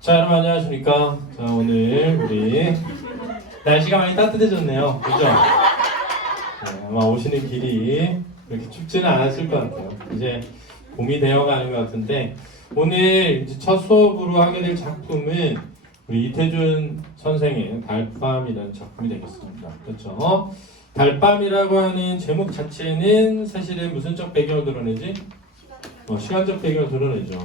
자, 여러분 안녕하십니까? 자, 오늘 우리 날씨가 많이 따뜻해졌네요. 그죠? 네, 아마 오시는 길이 그렇게 춥지는 않았을 것 같아요. 이제 봄이 되어가는 것 같은데 오늘 이제 첫 수업으로 하게 될 작품은 우리 이태준 선생의 달밤이라는 작품이 되겠습니다. 그렇죠? 달밤이라고 하는 제목 자체는 사실은 무슨적 배경을 드러내지? 시간적 배경을 드러내죠.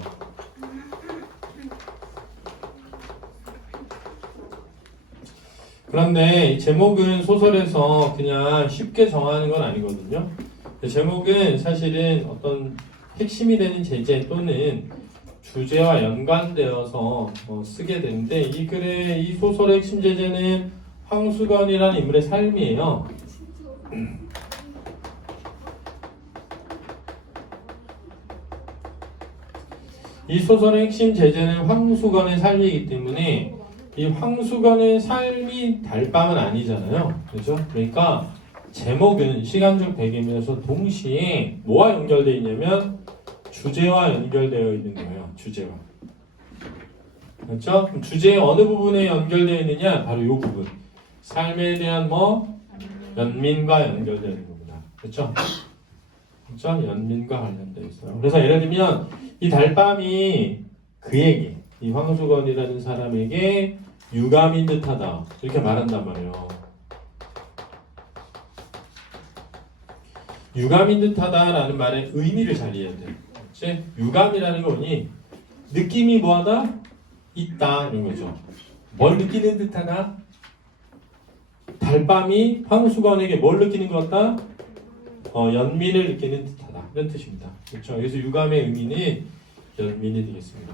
그런데 이 제목은 소설에서 그냥 쉽게 정하는 건 아니거든요. 제목은 사실은 어떤 핵심이 되는 제재 또는 주제와 연관되어서 쓰게 되는데 이 소설의 핵심 제재는 황수건이라는 인물의 삶이에요. 이 소설의 핵심 제재는 황수건의 삶이기 때문에 이 황수건의 삶이 달밤은 아니잖아요. 그렇죠? 그러니까 제목은 시간적 배경이면서 동시에 뭐와 연결되어 있냐면 주제와 연결되어 있는 거예요. 주제와. 그렇죠? 그럼 주제의 어느 부분에 연결되어 있느냐? 바로 이 부분. 삶에 대한 연민과 연결되어 있는 겁니다. 그렇죠? 그렇죠? 연민과 관련되어 있어요. 그래서 예를 들면 이 달밤이 그에게 이 황수건이라는 사람에게 유감인 듯하다 이렇게 말한단 말이에요. 유감인 듯하다라는 말의 의미를 잘 이해해야 돼. 그렇지? 유감이라는 거니 느낌이 뭐하다? 있다 이런 거죠. 뭘 느끼는 듯하다? 달밤이 황수건에게 뭘 느끼는 것 같다? 연민을 느끼는 듯하다 이런 뜻입니다. 그렇죠? 그래서 유감의 의미는 연민이 되겠습니다.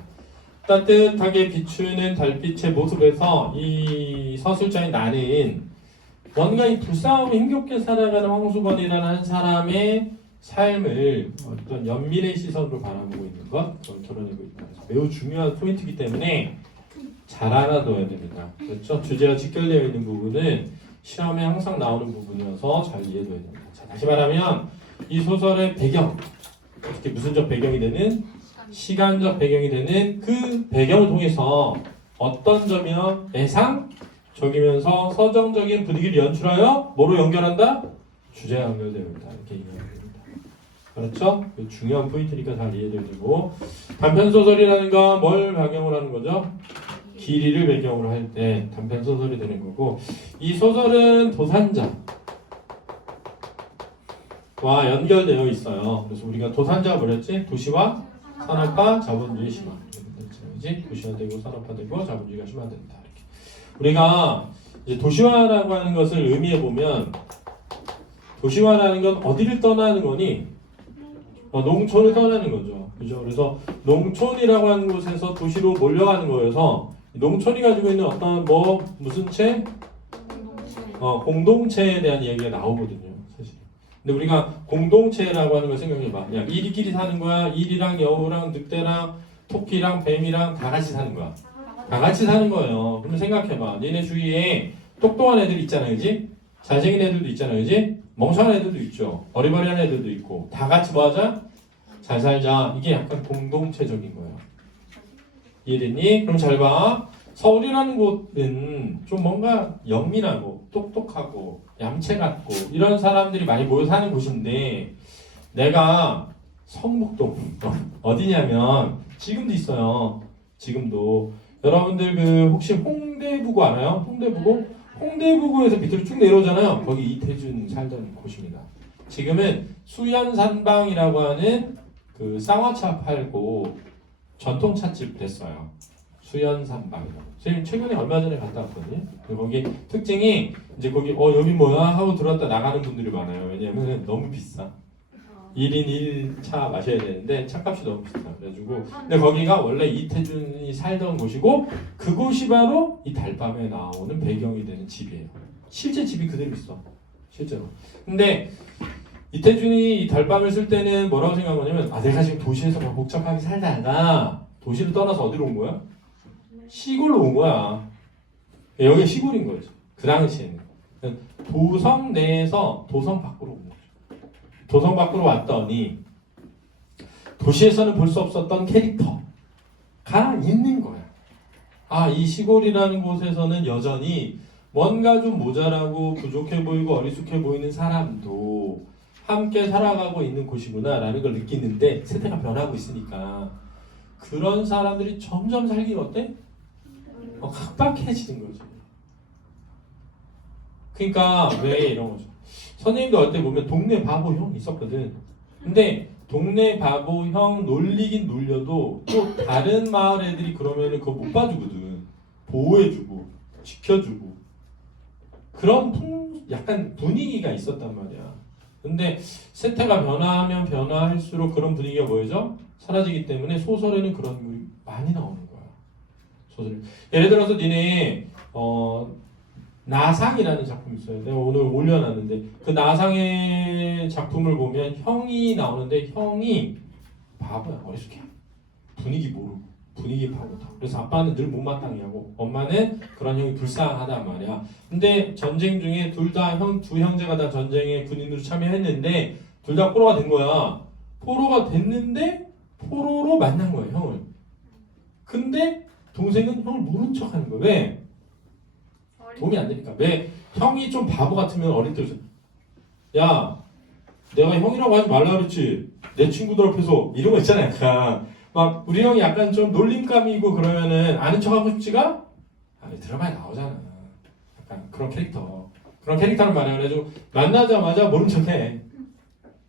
따뜻하게 비추는 달빛의 모습에서 이 서술자인 나는 뭔가 이 불쌍하고 힘겹게 살아가는 황수건이라는 한 사람의 삶을 어떤 연민의 시선으로 바라보고 있는 것, 그걸 드러내고 있다. 그래서 매우 중요한 포인트이기 때문에 잘 알아둬야 됩니다. 그렇죠? 주제와 직결되어 있는 부분은 시험에 항상 나오는 부분이어서 잘 이해해둬야 됩니다. 자, 다시 말하면 이 소설의 배경, 특히 무슨적 배경이 되는 시간적 배경이 되는 그 배경을 통해서 어떤 점이요? 애상적이면서 서정적인 분위기를 연출하여 뭐로 연결한다? 주제와 연결되어 있다. 이렇게 이해하면 됩니다. 그렇죠? 중요한 포인트니까 잘 이해돼야 되고 단편소설이라는 건 뭘 배경으로 하는 거죠? 길이를 배경으로 할 때 단편소설이 되는 거고 이 소설은 도산자와 연결되어 있어요. 그래서 우리가 도산자가 뭐랬지? 도시와 산업화, 자본주의 심화. 그렇지? 도시화되고 산업화되고 자본주의가 심화된다. 이렇게. 우리가 이제 도시화라고 하는 것을 의미해 보면 도시화라는 건 어디를 떠나는 거니? 농촌을 떠나는 거죠. 그죠? 그래서 농촌이라고 하는 곳에서 도시로 몰려가는 거여서 농촌이 가지고 있는 어떤 무슨 체? 공동체에 대한 이야기가 나오거든요. 근데 우리가 공동체라고 하는 걸 생각해봐. 그냥 이리끼리 사는 거야. 이리랑 여우랑 늑대랑 토끼랑 뱀이랑 다 같이 사는 거야. 다 같이 사는 거예요. 그럼 생각해봐. 니네 주위에 똑똑한 애들 있잖아, 그지? 잘생긴 애들도 있잖아, 그지? 멍청한 애들도 있죠. 어리버리한 애들도 있고. 다 같이 뭐 하자? 잘 살자. 이게 약간 공동체적인 거예요. 이해됐니? 그럼 잘 봐. 서울이라는 곳은 좀 뭔가 영민하고 똑똑하고 얌체 같고 이런 사람들이 많이 모여 사는 곳인데 내가 성북동 어디냐면 지금도 있어요. 지금도 여러분들 혹시 홍대부구 알아요? 홍대부구? 홍대부구에서 밑으로 쭉 내려오잖아요. 거기 이태준 살던 곳입니다. 지금은 수연산방이라고 하는 그 쌍화차 팔고 전통찻집 됐어요. 수연산방이라고. 선생님 최근에 얼마 전에 갔다 왔거든요. 거기 특징이 이제 거기 여기 뭐야 하고 들어왔다 나가는 분들이 많아요. 왜냐면 너무 비싸. 1인 1차 마셔야 되는데 차값이 너무 비싸. 그래가지고 근데 거기가 원래 이태준이 살던 곳이고 그곳이 바로 이 달밤에 나오는 배경이 되는 집이에요. 실제 집이 그대로 있어. 실제로. 근데 이태준이 이 달밤을 쓸 때는 뭐라고 생각하냐면 내가 지금 도시에서 막 복잡하게 살다가 도시를 떠나서 어디로 온 거야? 시골로 온 거야. 여기가 시골인 거지. 그 당시에는. 도성 내에서 도성 밖으로 온 거죠. 도성 밖으로 왔더니 도시에서는 볼 수 없었던 캐릭터가 있는 거야. 이 시골이라는 곳에서는 여전히 뭔가 좀 모자라고 부족해 보이고 어리숙해 보이는 사람도 함께 살아가고 있는 곳이구나라는 걸 느끼는데 세대가 변하고 있으니까 그런 사람들이 점점 살기가 어때? 각박해지는 거죠. 그러니까 왜 이런 거죠. 선생님도 어때 보면 동네 바보 형 있었거든. 근데 동네 바보 형 놀리긴 놀려도 또 다른 마을 애들이 그러면은 그거 못 봐주거든. 보호해주고 지켜주고 그런 약간 분위기가 있었단 말이야. 근데 세태가 변화하면 변화할수록 그런 분위기가 뭐죠? 사라지기 때문에 소설에는 그런 게 많이 나오는 거야. 소설. 예를 들어서 니네 나상이라는 작품이 있어요. 내가 오늘 올려놨는데 그 나상의 작품을 보면 형이 나오는데 형이 바보야. 어리숙해. 분위기 모르고 분위기 바보다. 그래서 아빠는 늘 못마땅해하고 엄마는 그런 형이 불쌍하단 말이야. 근데 전쟁 중에 두 형제가 다 전쟁에 군인으로 참여했는데 둘 다 포로가 된 거야. 포로가 됐는데 포로로 만난 거야 형을. 근데 동생은 형을 모른 척하는 거야. 왜? 도움이 안 되니까. 왜? 형이 좀 바보 같으면 어릴 때 야 내가 형이라고 하지 말라 그랬지. 내 친구들 앞에서 이런 거 있잖아. 약간 막 우리 형이 약간 좀 놀림감이고 그러면은 아는 척하고 싶지가 들어봐야 나오잖아. 약간 그런 캐릭터는 말이야. 그래가지고 만나자마자 모른 척해.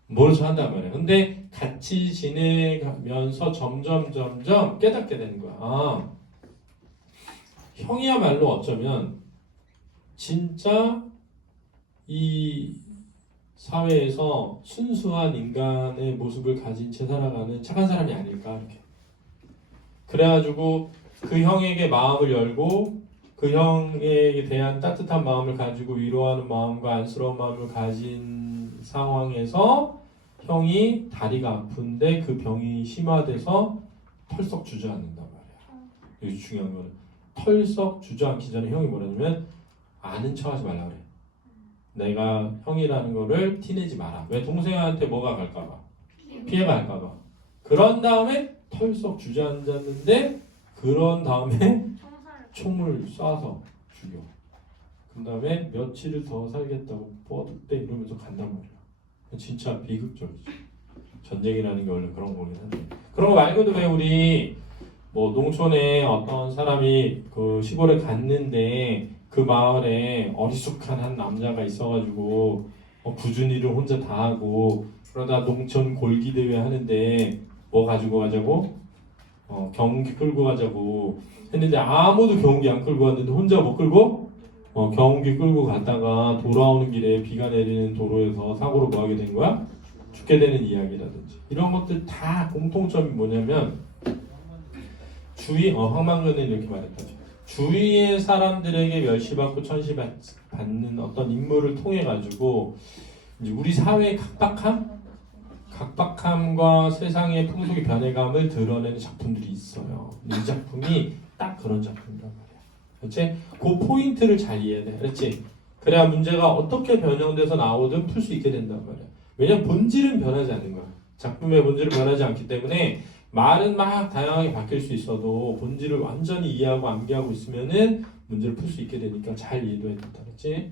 모른 척 한단 말이야. 근데 같이 지내면서 점점 깨닫게 되는 거야. 형이야말로 어쩌면 진짜 이 사회에서 순수한 인간의 모습을 가진 채 살아가는 착한 사람이 아닐까 이렇게. 그래가지고 그 형에게 마음을 열고 그 형에게 대한 따뜻한 마음을 가지고 위로하는 마음과 안쓰러운 마음을 가진 상황에서 형이 다리가 아픈데 그 병이 심화돼서 털썩 주저앉는단 말이야. 여기 중요한 거는 털썩 주저앉기 전에 형이 뭐라냐면 아는 척하지 말라 그래. 내가 형이라는 거를 티내지 마라. 왜? 동생한테 뭐가 갈까봐. 피해가 갈까봐. 그런 다음에 털썩 주저앉았는데 그런 다음에 총을 쏴서 죽여. 그 다음에 며칠을 더 살겠다고 뻗대 이러면서 간단 말이야. 진짜 비극적이지. 전쟁이라는 게 원래 그런 거긴 한데. 그런 거 말고도 왜 우리 뭐 농촌에 어떤 사람이 그 시골에 갔는데 그 마을에 어리숙한 한 남자가 있어가지고 굳은 일을 혼자 다 하고 그러다 농촌 골기 대회 하는데 뭐 가지고 가자고? 경운기 끌고 가자고 했는데 아무도 경운기 안 끌고 왔는데 혼자 못 끌고 경운기 끌고 갔다가 돌아오는 길에 비가 내리는 도로에서 사고로 뭐 하게 된 거야? 죽게 되는 이야기라든지 이런 것들 다 공통점이 뭐냐면 황망근은 이렇게 말했다죠. 주위의 사람들에게 멸시받고 천시받는 어떤 인물을 통해 가지고 우리 사회의 각박함과 세상의 풍속의 변해감을 드러내는 작품들이 있어요. 이 작품이 딱 그런 작품이란 말이야. 그렇지? 그 포인트를 잘 이해해야 돼. 그렇지? 그래야 문제가 어떻게 변형돼서 나오든 풀 수 있게 된단 말이야. 왜냐면 본질은 변하지 않는 거야. 작품의 본질은 변하지 않기 때문에 말은 막 다양하게 바뀔 수 있어도 본질을 완전히 이해하고 암기하고 있으면은 문제를 풀 수 있게 되니까 잘 이해해야 된다. 그렇지?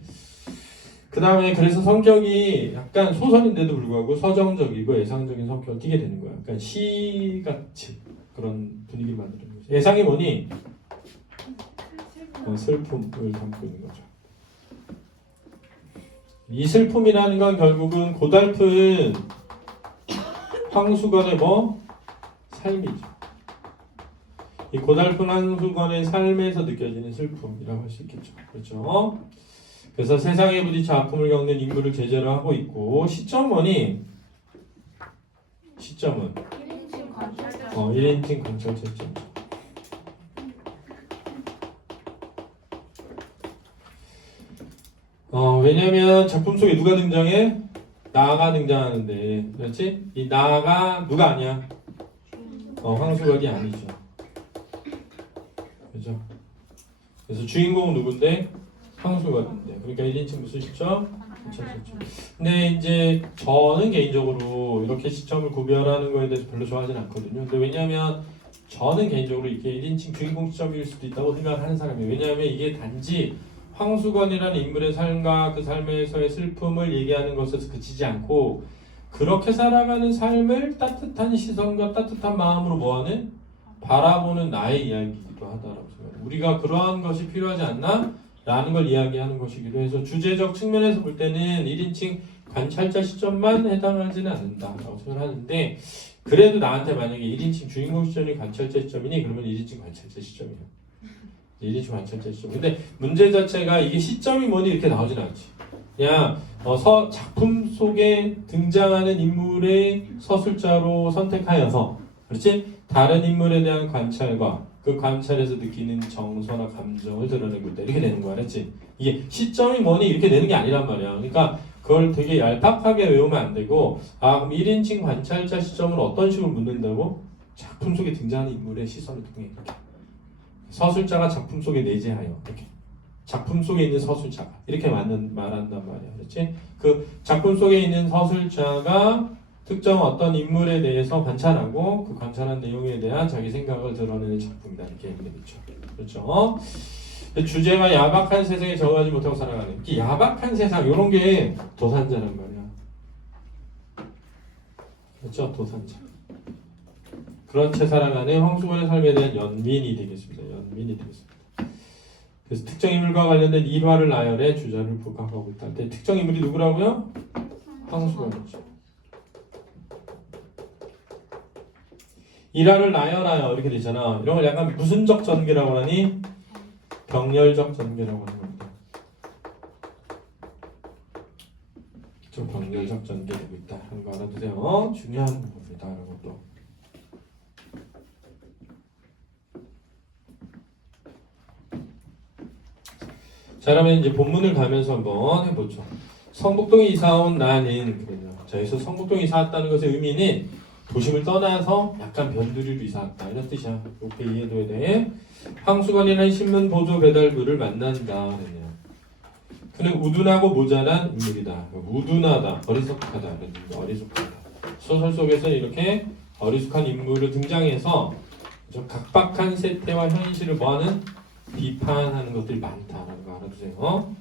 그 다음에 그래서 성격이 약간 소설인데도 불구하고 서정적이고 예상적인 성격을 띠게 되는 거야. 약간 시같이 그런 분위기를 만드는 거죠. 예상이 뭐니? 슬픔을 담고 있는 거죠. 이 슬픔이라는 건 결국은 고달픈 황수건의 삶이죠. 이 고달픈 황수건의 삶에서 느껴지는 슬픔이라고 할 수 있겠죠. 그렇죠? 그래서 세상에 부딪혀 아픔을 겪는 인물을 제재로 하고 있고 시점은 1인칭 관찰제점이죠. 왜냐면 작품 속에 누가 등장해? 나가 등장하는데, 그렇지? 이 나가 누가 아니야? 황수건이 아니죠. 그죠? 그래서 주인공은 누군데? 황수건인데. 그러니까 1인칭 무슨 시점? 관찰제점. 근데 이제 저는 개인적으로 이렇게 시점을 구별하는 거에 대해서 별로 좋아하진 않거든요. 근데 왜냐면 저는 개인적으로 이게 1인칭 주인공 시점일 수도 있다고 생각하는 사람이에요. 왜냐하면 이게 단지 황수건이라는 인물의 삶과 그 삶에서의 슬픔을 얘기하는 것에서 그치지 않고 그렇게 살아가는 삶을 따뜻한 시선과 따뜻한 마음으로 뭐하는? 바라보는 나의 이야기이기도 하다라고 생각해요. 우리가 그러한 것이 필요하지 않나? 라는 걸 이야기하는 것이기도 해서 주제적 측면에서 볼 때는 1인칭 관찰자 시점만 해당하지는 않는다라고 생각하는데 그래도 나한테 만약에 1인칭 주인공 시점이 관찰자 시점이니 그러면 1인칭 관찰자 시점이에요. 1인칭 관찰자 시점. 근데 문제 자체가 이게 시점이 뭐니 이렇게 나오진 않지. 그냥 작품 속에 등장하는 인물의 서술자로 선택하여서 그렇지? 다른 인물에 대한 관찰과 그 관찰에서 느끼는 정서나 감정을 드러내고 있다. 이렇게 되는 거야. 그렇지? 이게 시점이 뭐니 이렇게 되는 게 아니란 말이야. 그러니까 그걸 되게 얄팍하게 외우면 안 되고 그럼 1인칭 관찰자 시점을 어떤 식으로 묻는다고? 작품 속에 등장하는 인물의 시선을 통해 이렇게. 서술자가 작품 속에 내재하여 이렇게. 작품 속에 있는 서술자가 이렇게 말한단 말이야. 그렇지? 그 작품 속에 있는 서술자가 특정 어떤 인물에 대해서 관찰하고 그 관찰한 내용에 대한 자기 생각을 드러내는 작품이다. 이렇게 얘기되죠. 그렇죠? 주제가 야박한 세상에 적응하지 못하고 살아가는 이 야박한 세상 이런 게 도산자란 말이야. 그렇죠? 도산자. 그런 채 살아가는 황수건의 삶에 대한 연민이 되겠습니다. 연민이 되겠습니다. 그래서 특정 인물과 관련된 일화를 나열해 주제를 부각하고 있다. 근데 특정 인물이 누구라고요? 황수건이죠. 일화를 나열하여 이렇게 되잖아. 이런 걸 약간 무슨적 전개라고 하니? 병렬적 전개라고 하는 겁니다. 좀 병렬적 전개되고 있다 하는 거 알아두세요. 중요한 겁니다. 이런 것도. 자, 그러면 이제 본문을 가면서 한번 해보죠. 성북동에 이사온 나는 그래요. 자, 여기서 성북동에 이사 왔다는 것의 의미는 도심을 떠나서 약간 변두리로 이사 왔다 이런 뜻이야. 이렇게 이해해둬야 돼. 황수건이라는 신문 보조 배달부를 만난다 그랬네요. 그는 우둔하고 모자란 인물이다. 우둔하다, 어리석하다, 어리숙하다. 소설 속에서는 이렇게 어리숙한 인물을 등장해서 좀 각박한 세태와 현실을 뭐하는 비판하는 것들이 많다라는 거 알아두세요.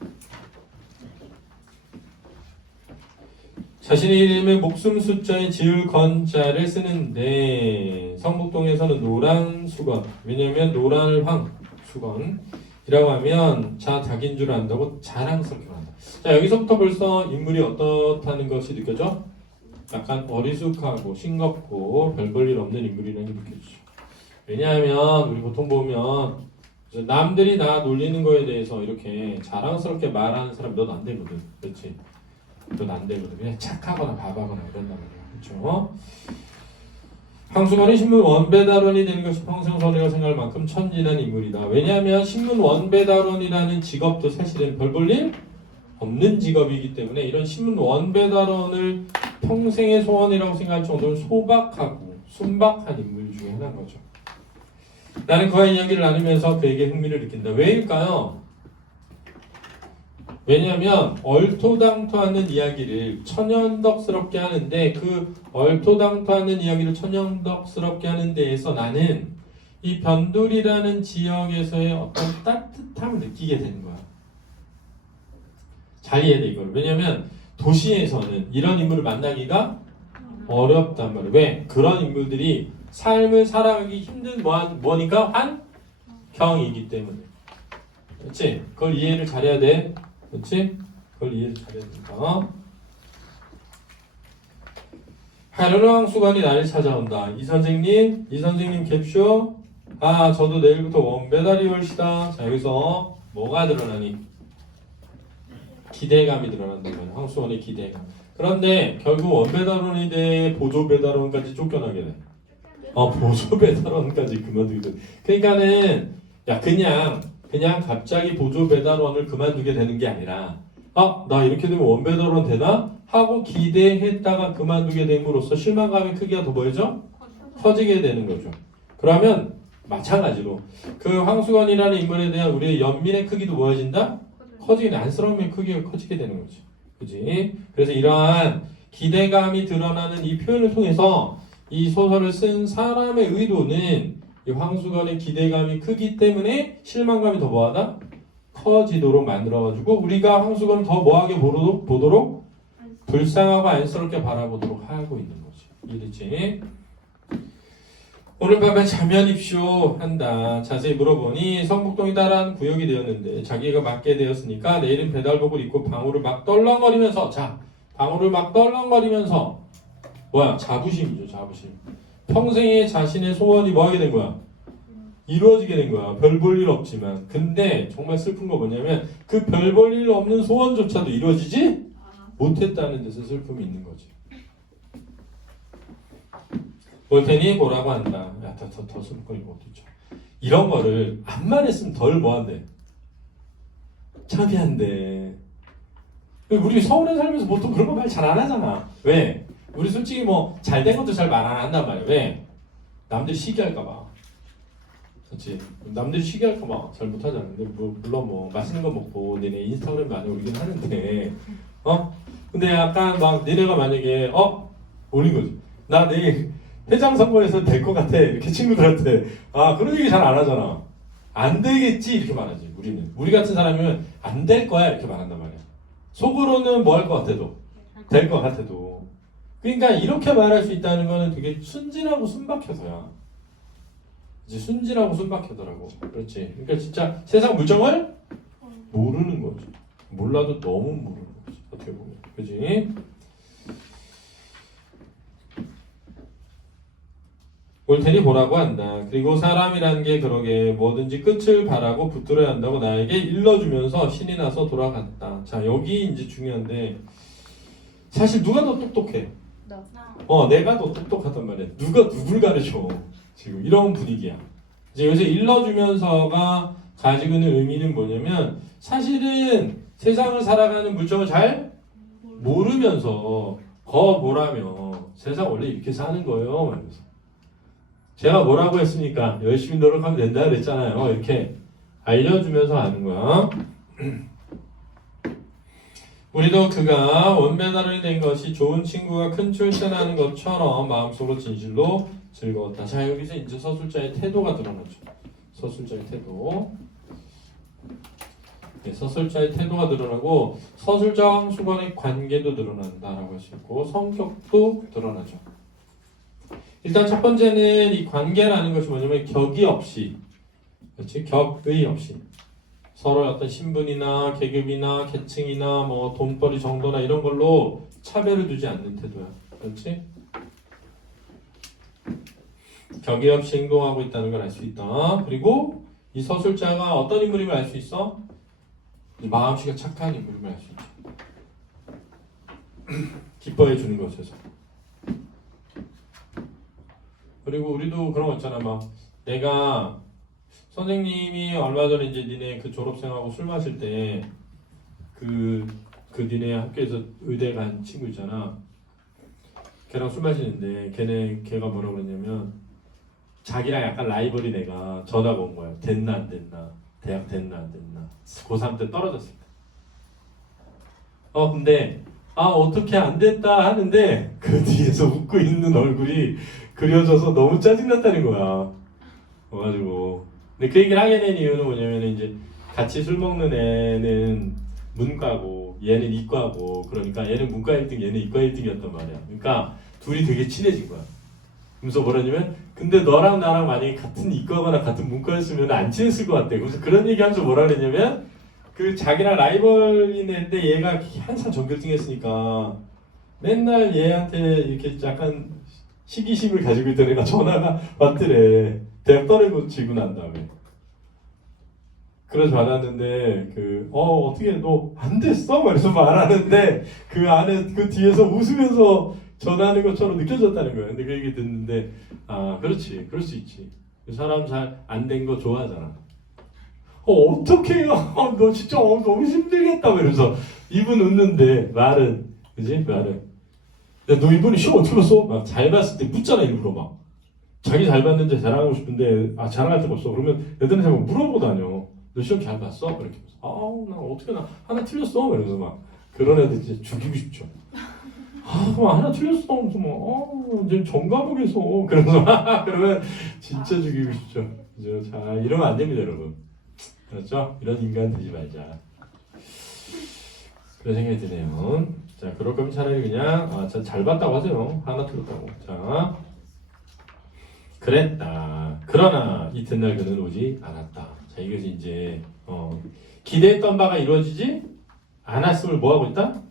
자신의 이름에 목숨 숫자에 지을 건자를 쓰는데 성북동에서는 노란 수건, 왜냐하면 노란 황 수건이라고 하면 자기인 줄 안다고 자랑스럽게 한다. 자, 여기서부터 벌써 인물이 어떻다는 것이 느껴져? 약간 어리숙하고 싱겁고 별 볼 일 없는 인물이라는 게 느껴지죠. 왜냐하면 우리 보통 보면 남들이 나 놀리는 거에 대해서 이렇게 자랑스럽게 말하는 사람 넌 안 되거든. 그렇지? 넌 안 되거든. 그냥 착하거나 바보거나 이런단 말이야. 그렇죠? 황수건이 신문 원배달원이 되는 것이 평생선이라고 생각할 만큼 천진한 인물이다. 왜냐하면 신문 원배달원이라는 직업도 사실은 별 볼 일 없는 직업이기 때문에 이런 신문 원배달원을 평생의 소원이라고 생각할 정도로 소박하고 순박한 인물 중에 하나인 거죠. 나는 그와 이야기를 나누면서 그에게 흥미를 느낀다. 왜일까요? 왜냐하면 얼토당토하는 이야기를 천연덕스럽게 하는데 그 얼토당토하는 이야기를 천연덕스럽게 하는 데에서 나는 이 변두리라는 지역에서의 어떤 따뜻함을 느끼게 되는 거야. 잘 이해돼 이걸. 왜냐하면 도시에서는 이런 인물을 만나기가 어렵단 말이야. 왜? 그런 인물들이 삶을 살아가기 힘든 뭐니까 환경이기 때문에. 그렇지? 그걸 이해를 잘해야 돼. 그렇지? 그걸 이해를 잘해야 된다. 하루는 황수건이 나를 찾아온다. 이 선생님 캡쇼. 저도 내일부터 원배달이 올시다. 자, 여기서 뭐가 드러나니? 기대감이 드러난단 말이야. 황수건의 기대감. 그런데 결국 원배달원에 대해 보조배달원까지 쫓겨나게 돼. 보조배달원까지 그만두게 돼. 그러니까는 야 그냥 갑자기 보조배달원을 그만두게 되는 게 아니라 나 이렇게 되면 원배달원 되나? 하고 기대했다가 그만두게 됨으로써 실망감의 크기가 더 뭐죠? 커지게 되는 거죠. 그러면 마찬가지로 그 황수건이라는 인물에 대한 우리의 연민의 크기도 뭐해진다? 커지게 안쓰러움의 크기가 커지게 되는 거지. 그지? 그래서 이러한 기대감이 드러나는 이 표현을 통해서 이 소설을 쓴 사람의 의도는 이 황수건의 기대감이 크기 때문에 실망감이 더 뭐하다? 커지도록 만들어가지고 우리가 황수건을 더 뭐하게 보도록 불쌍하고 안쓰럽게 바라보도록 하고 있는 거지. 이해됐지? 오늘 밤에 자면 입쇼 한다. 자세히 물어보니 성북동이 따라한 구역이 되었는데 자기가 맡게 되었으니까 내일은 배달복을 입고 방울을 막 떨렁거리면서 방울을 막 떨렁거리면서 뭐야? 자부심이죠. 자부심. 평생에 자신의 소원이 뭐하게 된 거야? 이루어지게 된 거야. 별 볼 일 없지만. 근데 정말 슬픈 거 뭐냐면 그 별 볼 일 없는 소원조차도 이루어지지 못했다는 데서 슬픔이 있는 거지. 볼 테니 보라고 한다. 야, 더 슬픈 이거 어떻죠? 이런 거를 안 말했으면 덜 뭐한대? 참이 안 돼. 우리 서울에 살면서 보통 그런 거 말 잘 안 하잖아. 왜? 우리 솔직히 뭐 잘 된 것도 잘 말 안 한단 말이야. 왜? 남들이 시기할까 봐. 그렇지. 남들이 시기할까 봐 잘 못하잖아. 근데 물론 뭐 맛있는 거 먹고 니네 인스타그램 많이 올리긴 하는데 근데 약간 막 니네가 만약에 올린 거지. 나 내일 회장 선거에서 될 것 같아. 이렇게 친구들한테 그런 얘기 잘 안 하잖아. 안 되겠지 이렇게 말하지. 우리 같은 사람이면 안 될 거야 이렇게 말한단 말이야. 속으로는 뭐 할 것 같아도 될 것 같아도. 그러니까 이렇게 말할 수 있다는 거는 되게 순진하고 순박해서야. 이제 순진하고 순박하더라고. 그렇지. 그러니까 진짜 세상 물정을 모르는 거지. 몰라도 너무 모르는 거지. 어떻게 보면. 그지? 볼 테니 보라고 한다. 그리고 사람이라는 게 그러게 뭐든지 끝을 바라고 붙들어야 한다고 나에게 일러주면서 신이 나서 돌아갔다. 자, 여기 이제 중요한데 사실 누가 더 똑똑해? 내가 더 똑똑하단 말이야. 누가 누굴 가르쳐? 지금 이런 분위기야. 이제 여기서 일러주면서가 가지고 있는 의미는 뭐냐면 사실은 세상을 살아가는 물정을 잘 모르면서 뭐라며 세상 원래 이렇게 사는 거예요. 말면서 제가 뭐라고 했습니까? 열심히 노력하면 된다 그랬잖아요. 이렇게 알려주면서 하는 거야. 우리도 그가 원배달이 된 것이 좋은 친구가 큰 출세하는 것처럼 마음속으로 진실로 즐거웠다. 자, 여기서 이제 서술자의 태도가 드러나죠. 서술자의 태도. 네, 서술자의 태도가 드러나고 서술자와 황수건의 관계도 드러난다라고 할 수 있고 성격도 드러나죠. 일단 첫 번째는 이 관계라는 것이 뭐냐면 격이 없이, 그렇지? 격의 없이 서로 어떤 신분이나 계급이나 계층이나 뭐 돈벌이 정도나 이런 걸로 차별을 두지 않는 태도야. 그렇지? 격이 없이 행동하고 있다는 걸 알 수 있다. 그리고 이 서술자가 어떤 인물임을 알 수 있어? 마음씨가 착한 인물임을 알 수 있죠. 기뻐해 주는 것에서. 그리고 우리도 그런 거 있잖아. 막 내가 선생님이 얼마 전에 이제 니네 그 졸업생하고 술 마실 때 그 니네 학교에서 의대 간 친구 있잖아. 걔랑 술 마시는데 걔가 뭐라고 그랬냐면 자기랑 약간 라이벌이 내가 전화가 온 거야. 됐나 안 됐나. 대학 됐나 안 됐나. 고3 때 떨어졌을 때. 근데 어떻게 안 됐다 하는데 그 뒤에서 웃고 있는 얼굴이 그려져서 너무 짜증났다는 거야. 그래가지고 근데 그 얘기를 하게 된 이유는 뭐냐면 이제 같이 술 먹는 애는 문과고 얘는 이과고 그러니까 얘는 문과 1등 얘는 이과 1등이었단 말이야. 그러니까 둘이 되게 친해진 거야. 그래서 뭐라냐면 근데 너랑 나랑 만약에 같은 이과거나 같은 문과였으면 안 친했을 것 같대. 그래서 그런 얘기 하면서 뭐라 그랬냐면 그 자기랑 라이벌인 애인데 얘가 항상 전교등 했으니까 맨날 얘한테 이렇게 약간 시기심을 가지고 있던 애가 전화가 왔더래. 대학 떨어지고 난 다음에. 그래서 받았는데 어떻게 너 안 됐어? 그래서 말하는데 그 안에 그 뒤에서 웃으면서 전화하는 것처럼 느껴졌다는 거예요. 근데 그 얘기 듣는데 그렇지. 그럴 수 있지. 그 사람 잘 안 된 거 좋아하잖아. 어떡해요? 너 진짜 너무 힘들겠다. 이러면서 이분 웃는데 말은 그지? 말은 야, 너 이번에 시험 어떻게 봤어? 막 잘 봤을 때 묻잖아 일부러 막. 자기 잘 봤는데 자랑하고 싶은데 자랑할 데가 없어. 그러면 애들한테 자꾸 물어보고 다녀. 너 시험 잘 봤어? 이렇게. 나 어떻게 하나 틀렸어? 이러면서 막 그런 애들 진짜 죽이고 싶죠. 그럼 하나 틀렸어. 그래서 이제 전과목에서 그래서 그러면 진짜 죽이고 싶죠. 그죠? 자, 이러면 안 됩니다, 여러분. 그렇죠? 이런 인간 되지 말자. 그런 생각이 드네요. 자, 그럴 거면 차라리 그냥 잘 봤다고 하세요. 하나 틀렸다고. 자, 그랬다. 그러나 이튿날 그는 오지 않았다. 자, 이것이 이제 기대했던 바가 이루어지지 않았음을 뭐하고 있다?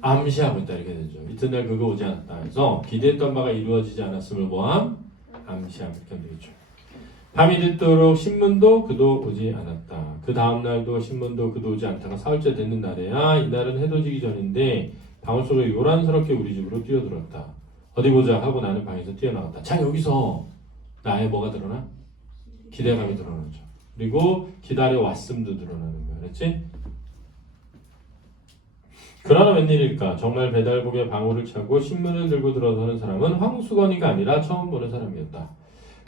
암시하고 있다 이렇게 되죠. 이튿날 그가 오지 않았다. 그래서 기대했던 바가 이루어지지 않았음을 뭐함? 암시함 이렇게 하면 되겠죠. 밤이 늦도록 신문도 그도 오지 않았다. 그 다음 날도 신문도 그도 오지 않다가 사흘째 됐는 날에야 이날은 해도 지기 전인데 방울 속에 요란스럽게 우리 집으로 뛰어들었다. 어디 보자 하고 나는 방에서 뛰어나갔다. 자, 여기서 나의 뭐가 드러나? 기대감이 드러나죠. 그리고 기다려 왔음도 드러나는 거야. 그렇지? 그러나 웬일일까? 정말 배달복에 방울을 차고 신문을 들고 들어서는 사람은 황수건이가 아니라 처음 보는 사람이었다.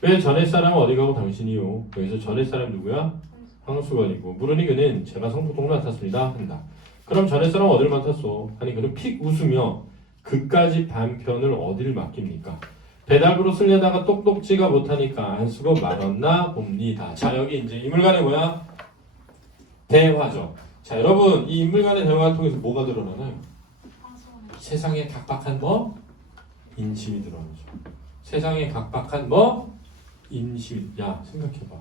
왜 전에 사람은 어디 가고 당신이요? 여기서 전에 사람 누구야? 황수건이고 물으니 그는 제가 성북동을 맡았습니다 한다. 그럼 전에 사람 어디를 맡았소? 하니 그는 픽 웃으며 그까지 반편을 어디를 맡깁니까? 배달부로 쓰려다가 똑똑지가 못하니까 안 쓰고 말았나 봅니다. 자, 여기 이제 인물간의 뭐야? 대화죠. 자, 여러분 이 인물간의 대화를 통해서 뭐가 드러나나요? 세상에 각박한 뭐? 인심이 드러나죠. 세상에 각박한 뭐? 인심. 야, 생각해봐.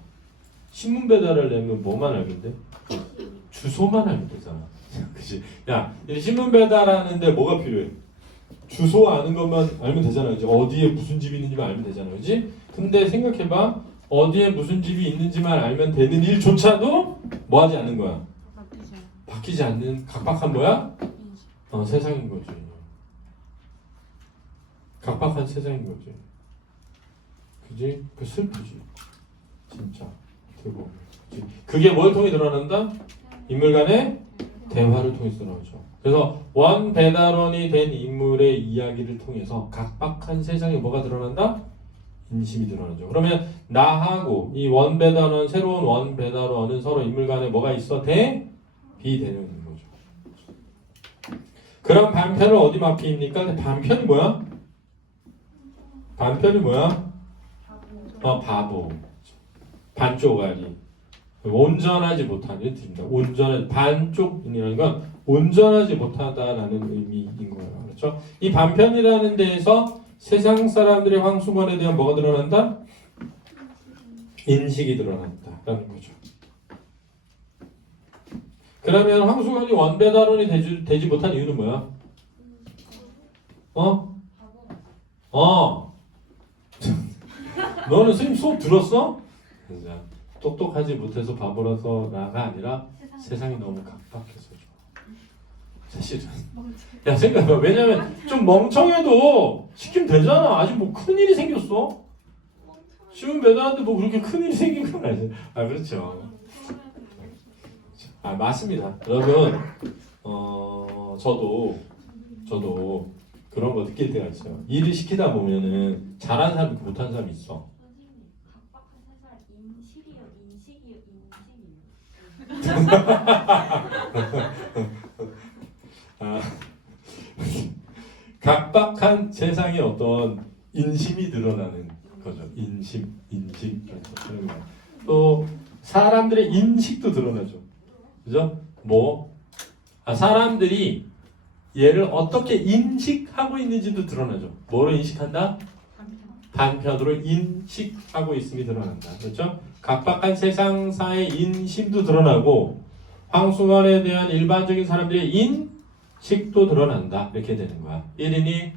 신문 배달을 내면 뭐만 알면 돼? 주소만 알면 되잖아. 그치? 야, 신문 배달하는데 뭐가 필요해? 주소 아는 것만 알면 되잖아. 그치? 어디에 무슨 집이 있는지만 알면 되잖아. 그치? 근데 생각해봐. 어디에 무슨 집이 있는지만 알면 되는 일조차도 뭐 하지 않는 거야? 바뀌지 않는 각박한 뭐야? 세상인 거지. 각박한 세상인 거지. 그지? 그 슬프지. 진짜. 들고. 그지? 그게 뭘 통해 드러난다? 인물 간의 대화를 통해서 드러나죠. 그래서 원 배달원이 된 인물의 이야기를 통해서 각박한 세상에 뭐가 드러난다? 인심이 드러나죠. 그러면 나하고 이 원 배달원, 새로운 원 배달원은 서로 인물 간에 뭐가 있어? 비대면인 거죠. 그럼 반편을 어디 맡깁니까? 반편이 뭐야? 반편이 뭐야? 바보. 반쪽아리. 온전하지 못하는 뜻입니다. 반쪽이라는 건 온전하지 못하다라는 의미인 거예요. 그렇죠? 이 반편이라는 데에서 세상 사람들의 황수건에 대한 뭐가 드러난다? 인식이 드러난다라는 거죠. 그러면 황수건이 원배달원이 되지 못한 이유는 뭐야? 너는 선생님 수업 들었어? 똑똑하지 못해서 바보라서 나가 아니라 세상이 너무 각박해서 좋아. 사실은 야 생각해봐. 왜냐면 좀 멍청해도 시키면 되잖아. 아직 뭐 큰일이 생겼어? 쉬운 배달하는데 뭐 그렇게 큰일이 생긴 건 아니지. 그렇죠. 맞습니다. 여러분 저도 그런 거 느낄 때가 있어요. 일을 시키다 보면은 잘하는 사람 있고 못하는 사람이 있어. 각박한 세상의 어떤 인심이 드러나는 거죠. 인심. 또 사람들의 인식도 드러나죠. 그죠? 사람들이 얘를 어떻게 인식하고 있는지도 드러나죠. 뭐로 인식한다? 반편으로 인식하고 있음이 드러난다. 그렇죠? 각박한 세상사의 인심도 드러나고 황수건에 대한 일반적인 사람들의 인식도 드러난다. 이렇게 되는 거야. 1인이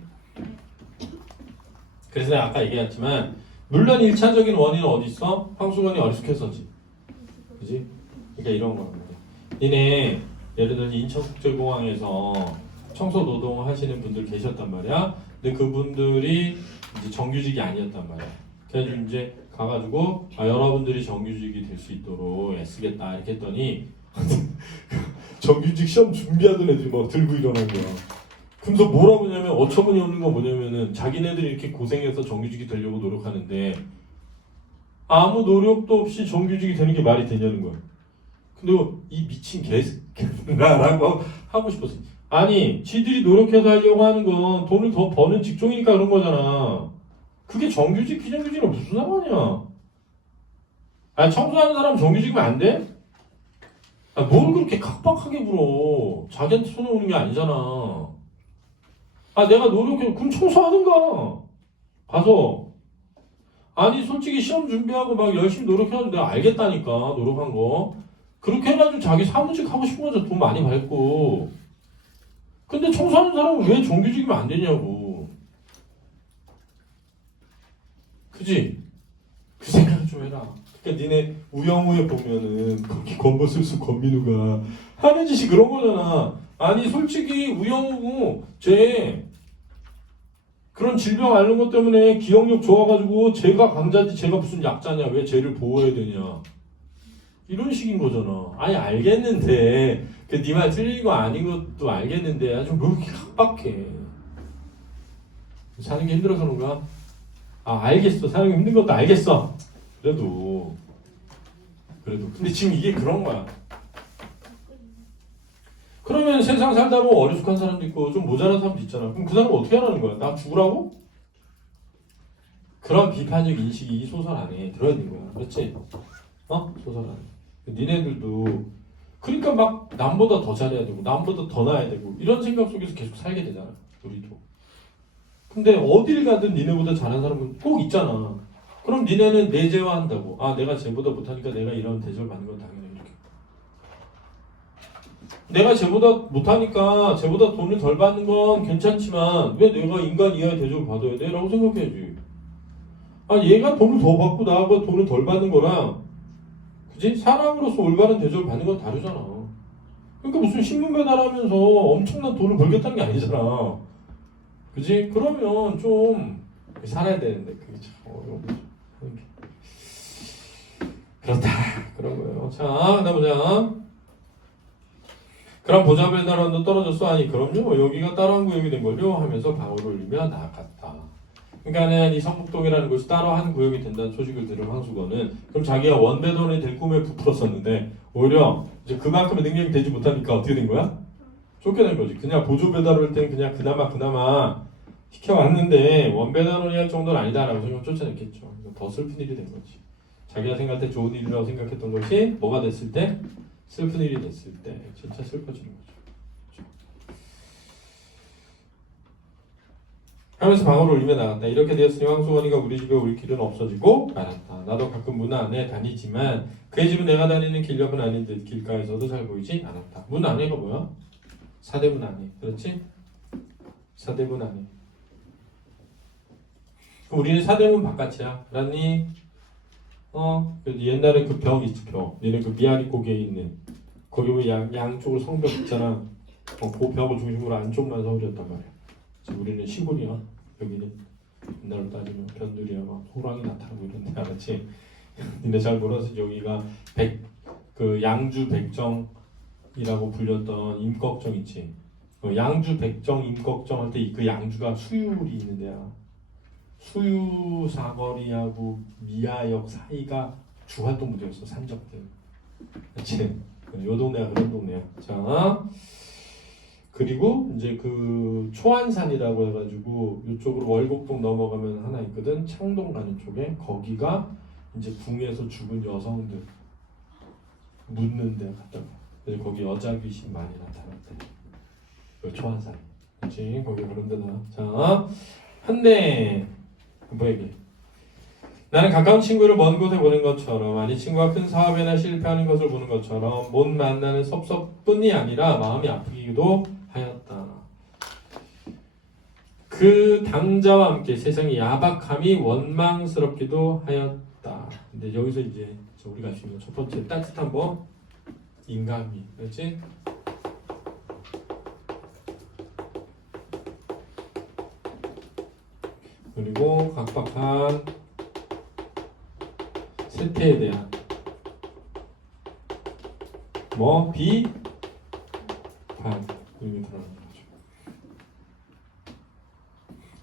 그래서 내가 아까 얘기했지만 물론 1차적인 원인은 어디 있어? 황수건이 어리숙해서지. 그지? 그러니까 이런 거랍니다. 니네 예를 들어 인천국제공항에서 청소 노동 하시는 분들 계셨단 말이야. 근데 그분들이 이제 정규직이 아니었단 말이야. 그래서 이제 가가지고 여러분들이 정규직이 될 수 있도록 애쓰겠다 이렇게 했더니 정규직 시험 준비하던 애들이 막 들고 일어난 거야. 그래서 뭐라고 하냐면 어처구니 없는 거 뭐냐면은 자기네들이 이렇게 고생해서 정규직이 되려고 노력하는데 아무 노력도 없이 정규직이 되는 게 말이 되냐는 거야. 근데 이 미친 개새끼라고 하고 싶었어. 아니, 지들이 노력해서 하려고 하는 건 돈을 더 버는 직종이니까 그런 거잖아. 그게 정규직, 비정규직은 무슨 상관이야? 아니, 청소하는 사람 정규직이면 안 돼? 아, 뭘 그렇게 각박하게 굴어? 자기한테 손해 오는 게 아니잖아. 아, 내가 노력해. 그럼 청소하든가. 가서. 아니, 솔직히 시험 준비하고 막 열심히 노력해가지고 내가 알겠다니까. 노력한 거. 그렇게 해가지고 자기 사무직 하고 싶은 거죠. 돈 많이 받고. 근데 청소하는 사람은 왜 정규직이면 안 되냐고. 그지? 그 생각 좀 해라. 그러니까 니네 우영우에 보면은 거기 권보슬수 권민우가 하는 짓이 그런 거잖아. 아니 솔직히 우영우고 쟤 그런 질병 앓는 것 때문에 기억력 좋아가지고 쟤가 강자지 쟤가 무슨 약자냐. 왜 쟤를 보호해야 되냐. 이런 식인 거잖아. 아니 알겠는데 그 네 말 틀린 거 아닌 것도 알겠는데 아주 왜 이렇게 각박해. 사는 게 힘들어서 그런가? 아 알겠어. 사는 게 힘든 것도 알겠어. 그래도 근데 지금 이게 그런 거야. 그러면 세상 살다 보면 어리숙한 사람도 있고 좀 모자란 사람도 있잖아. 그럼 그 사람은 어떻게 하라는 거야? 나 죽으라고? 그런 비판적 인식이 이 소설 안에 들어있는 거야. 그렇지? 소설 안에. 니네들도 그러니까 막 남보다 더 잘해야 되고 남보다 더 나아야 되고 이런 생각 속에서 계속 살게 되잖아. 우리도. 근데 어딜 가든 니네보다 잘하는 사람은 꼭 있잖아. 그럼 니네는 내재화한다고. 아 내가 쟤보다 못하니까 내가 이런 대접을 받는 건 당연히 이렇게. 내가 쟤보다 못하니까 쟤보다 돈을 덜 받는 건 괜찮지만 왜 내가 인간 이하의 대접을 받아야 돼? 라고 생각해야지. 아 얘가 돈을 더 받고 나하고 돈을 덜 받는 거랑 그지? 사람으로서 올바른 대접을 받는 건 다르잖아. 그러니까 무슨 신문 배달하면서 엄청난 돈을 벌겠다는 게 아니잖아. 그지? 그러면 좀 살아야 되는데 그게 참 어려운 거죠. 그렇다. 그런 거예요. 자, 그다음 보자. 그럼 보좌 배달원도 떨어졌어? 아니 그럼요. 여기가 따라한 구역이 된 걸요 하면서 방울을 울리며 나아갔다. 그러니까는 이 성북동이라는 곳이 따로 한 구역이 된다는 소식을 들은 황수건은 그럼 자기가 원배달원이 될 꿈에 부풀었었는데 오히려 이제 그만큼의 능력이 되지 못하니까 어떻게 된 거야? 쫓겨난 거지. 그냥 보조 배달할 때는 그냥 그나마 시켜왔는데 원배달원이 할 정도는 아니다라고 생각 쫓아냈겠죠. 더 슬픈 일이 된 거지. 자기가 생각할 때 좋은 일이라고 생각했던 것이 뭐가 됐을 때? 슬픈 일이 됐을 때 진짜 슬퍼지는 거죠. 그렇죠? 하면서 방울을 울리며 나갔다. 이렇게 되었으니 황수건이가 우리 집에 올 길은 없어지고 말았다. 나도 가끔 문 안에 다니지만 그의 집은 내가 다니는 길 옆은 아닌 듯 길가에서도 잘 보이지 않았다. 문 안에가 뭐야? 사대문 안에. 그렇지? 사대문 안에. 그럼 우리는 사대문 바깥이야. 알았니? 옛날에 그 벽 있지, 벽. 얘네 그 미아리 고개에 있는. 거기 보면 양쪽으로 성벽 있잖아. 그 벽을 중심으로 안쪽만 서울이었단 말이야. 지금 우리는 시골이야. 여기는 옛날로 따지면 변두리야. 막 호랑이 나타나고 이런데 알았지? 근데 잘 몰라서 여기가 그 양주 백정이라고 불렸던 임꺽정 있지? 양주 백정 임꺽정 할 때 그 양주가 수유리 있는 데야. 수유 사거리하고 미아역 사이가 주활동 무대였어. 산적들. 그렇지? 요 동네가 그런 동네야. 자, 그리고 이제 그 초안산이라고 해가지고 이쪽으로 월곡동 넘어가면 하나 있거든. 창동 가는 쪽에 거기가 이제 궁에서 죽은 여성들 묻는 데 갔다가 그래서 거기 여자 귀신 많이 나타났대. 그 초안산. 그렇지? 거기 그런 데다. 자, 한데 뭐 얘기? 나는 가까운 친구를 먼 곳에 보는 것처럼 아니 친구가 큰 사업에나 실패하는 것을 보는 것처럼 못 만나는 섭섭뿐이 아니라 마음이 아프기도 하였다. 그 당자와 함께 세상의 야박함이 원망스럽기도 하였다. 근데 여기서 이제 우리가 지금 첫 번째 따뜻한 뭐 인간미, 그렇지? 그리고 각박한 세태에 대한 비판 이름이 드러나는 거죠.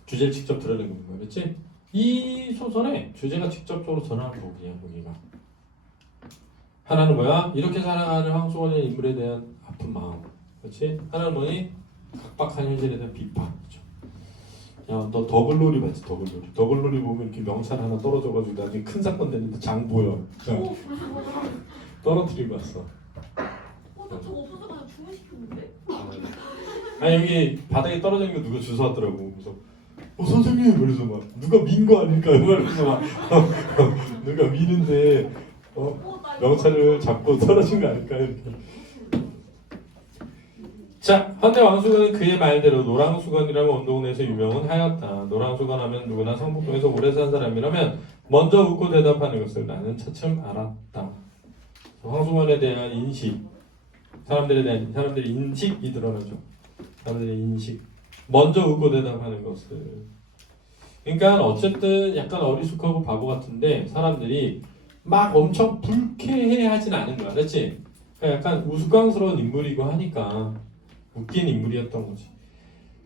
주제를 직접 드러내는 거예요, 그렇지? 이 소설에 주제가 직접적으로 드러나는 부분이야, 여기가. 하나는 뭐야? 이렇게 살아가는 황소원의 인물에 대한 아픈 마음, 그렇지? 하나는 뭐니? 각박한 현실에 대한 비판. 그죠? 야, 너 더글로리 봤지? 더글로리. 더글로리 보면 이렇게 명찰 하나 떨어져가지고 나중에 큰 사건 되는데 장 보여. 장 떨어뜨리고 왔어. 나 저거 없어져가지고 주문시켰는데? 아 여기 바닥에 떨어진 거 누가 주워왔더라고. 그래서 선생님 그래서 막 누가 민 거 아닐까 이러면서 막 누가 미는데 명찰을 잡고 떨어진 거 아닐까 이렇게. 자, 현대 왕수건은 그의 말대로 노랑수건이라는 운동에서 유명은 하였다. 노랑수건 하면 누구나 성북동에서 오래 산 사람이라면 먼저 웃고 대답하는 것을 나는 차츰 알았다. 황수건에 대한 인식, 사람들의 인식이 드러나죠. 사람들의 인식. 먼저 웃고 대답하는 것을. 그러니까 어쨌든 약간 어리숙하고 바보 같은데 사람들이 막 엄청 불쾌해하진 않은 거야, 그렇지? 그러니까 약간 우스꽝스러운 인물이고 하니까 웃긴 인물이었던 거지.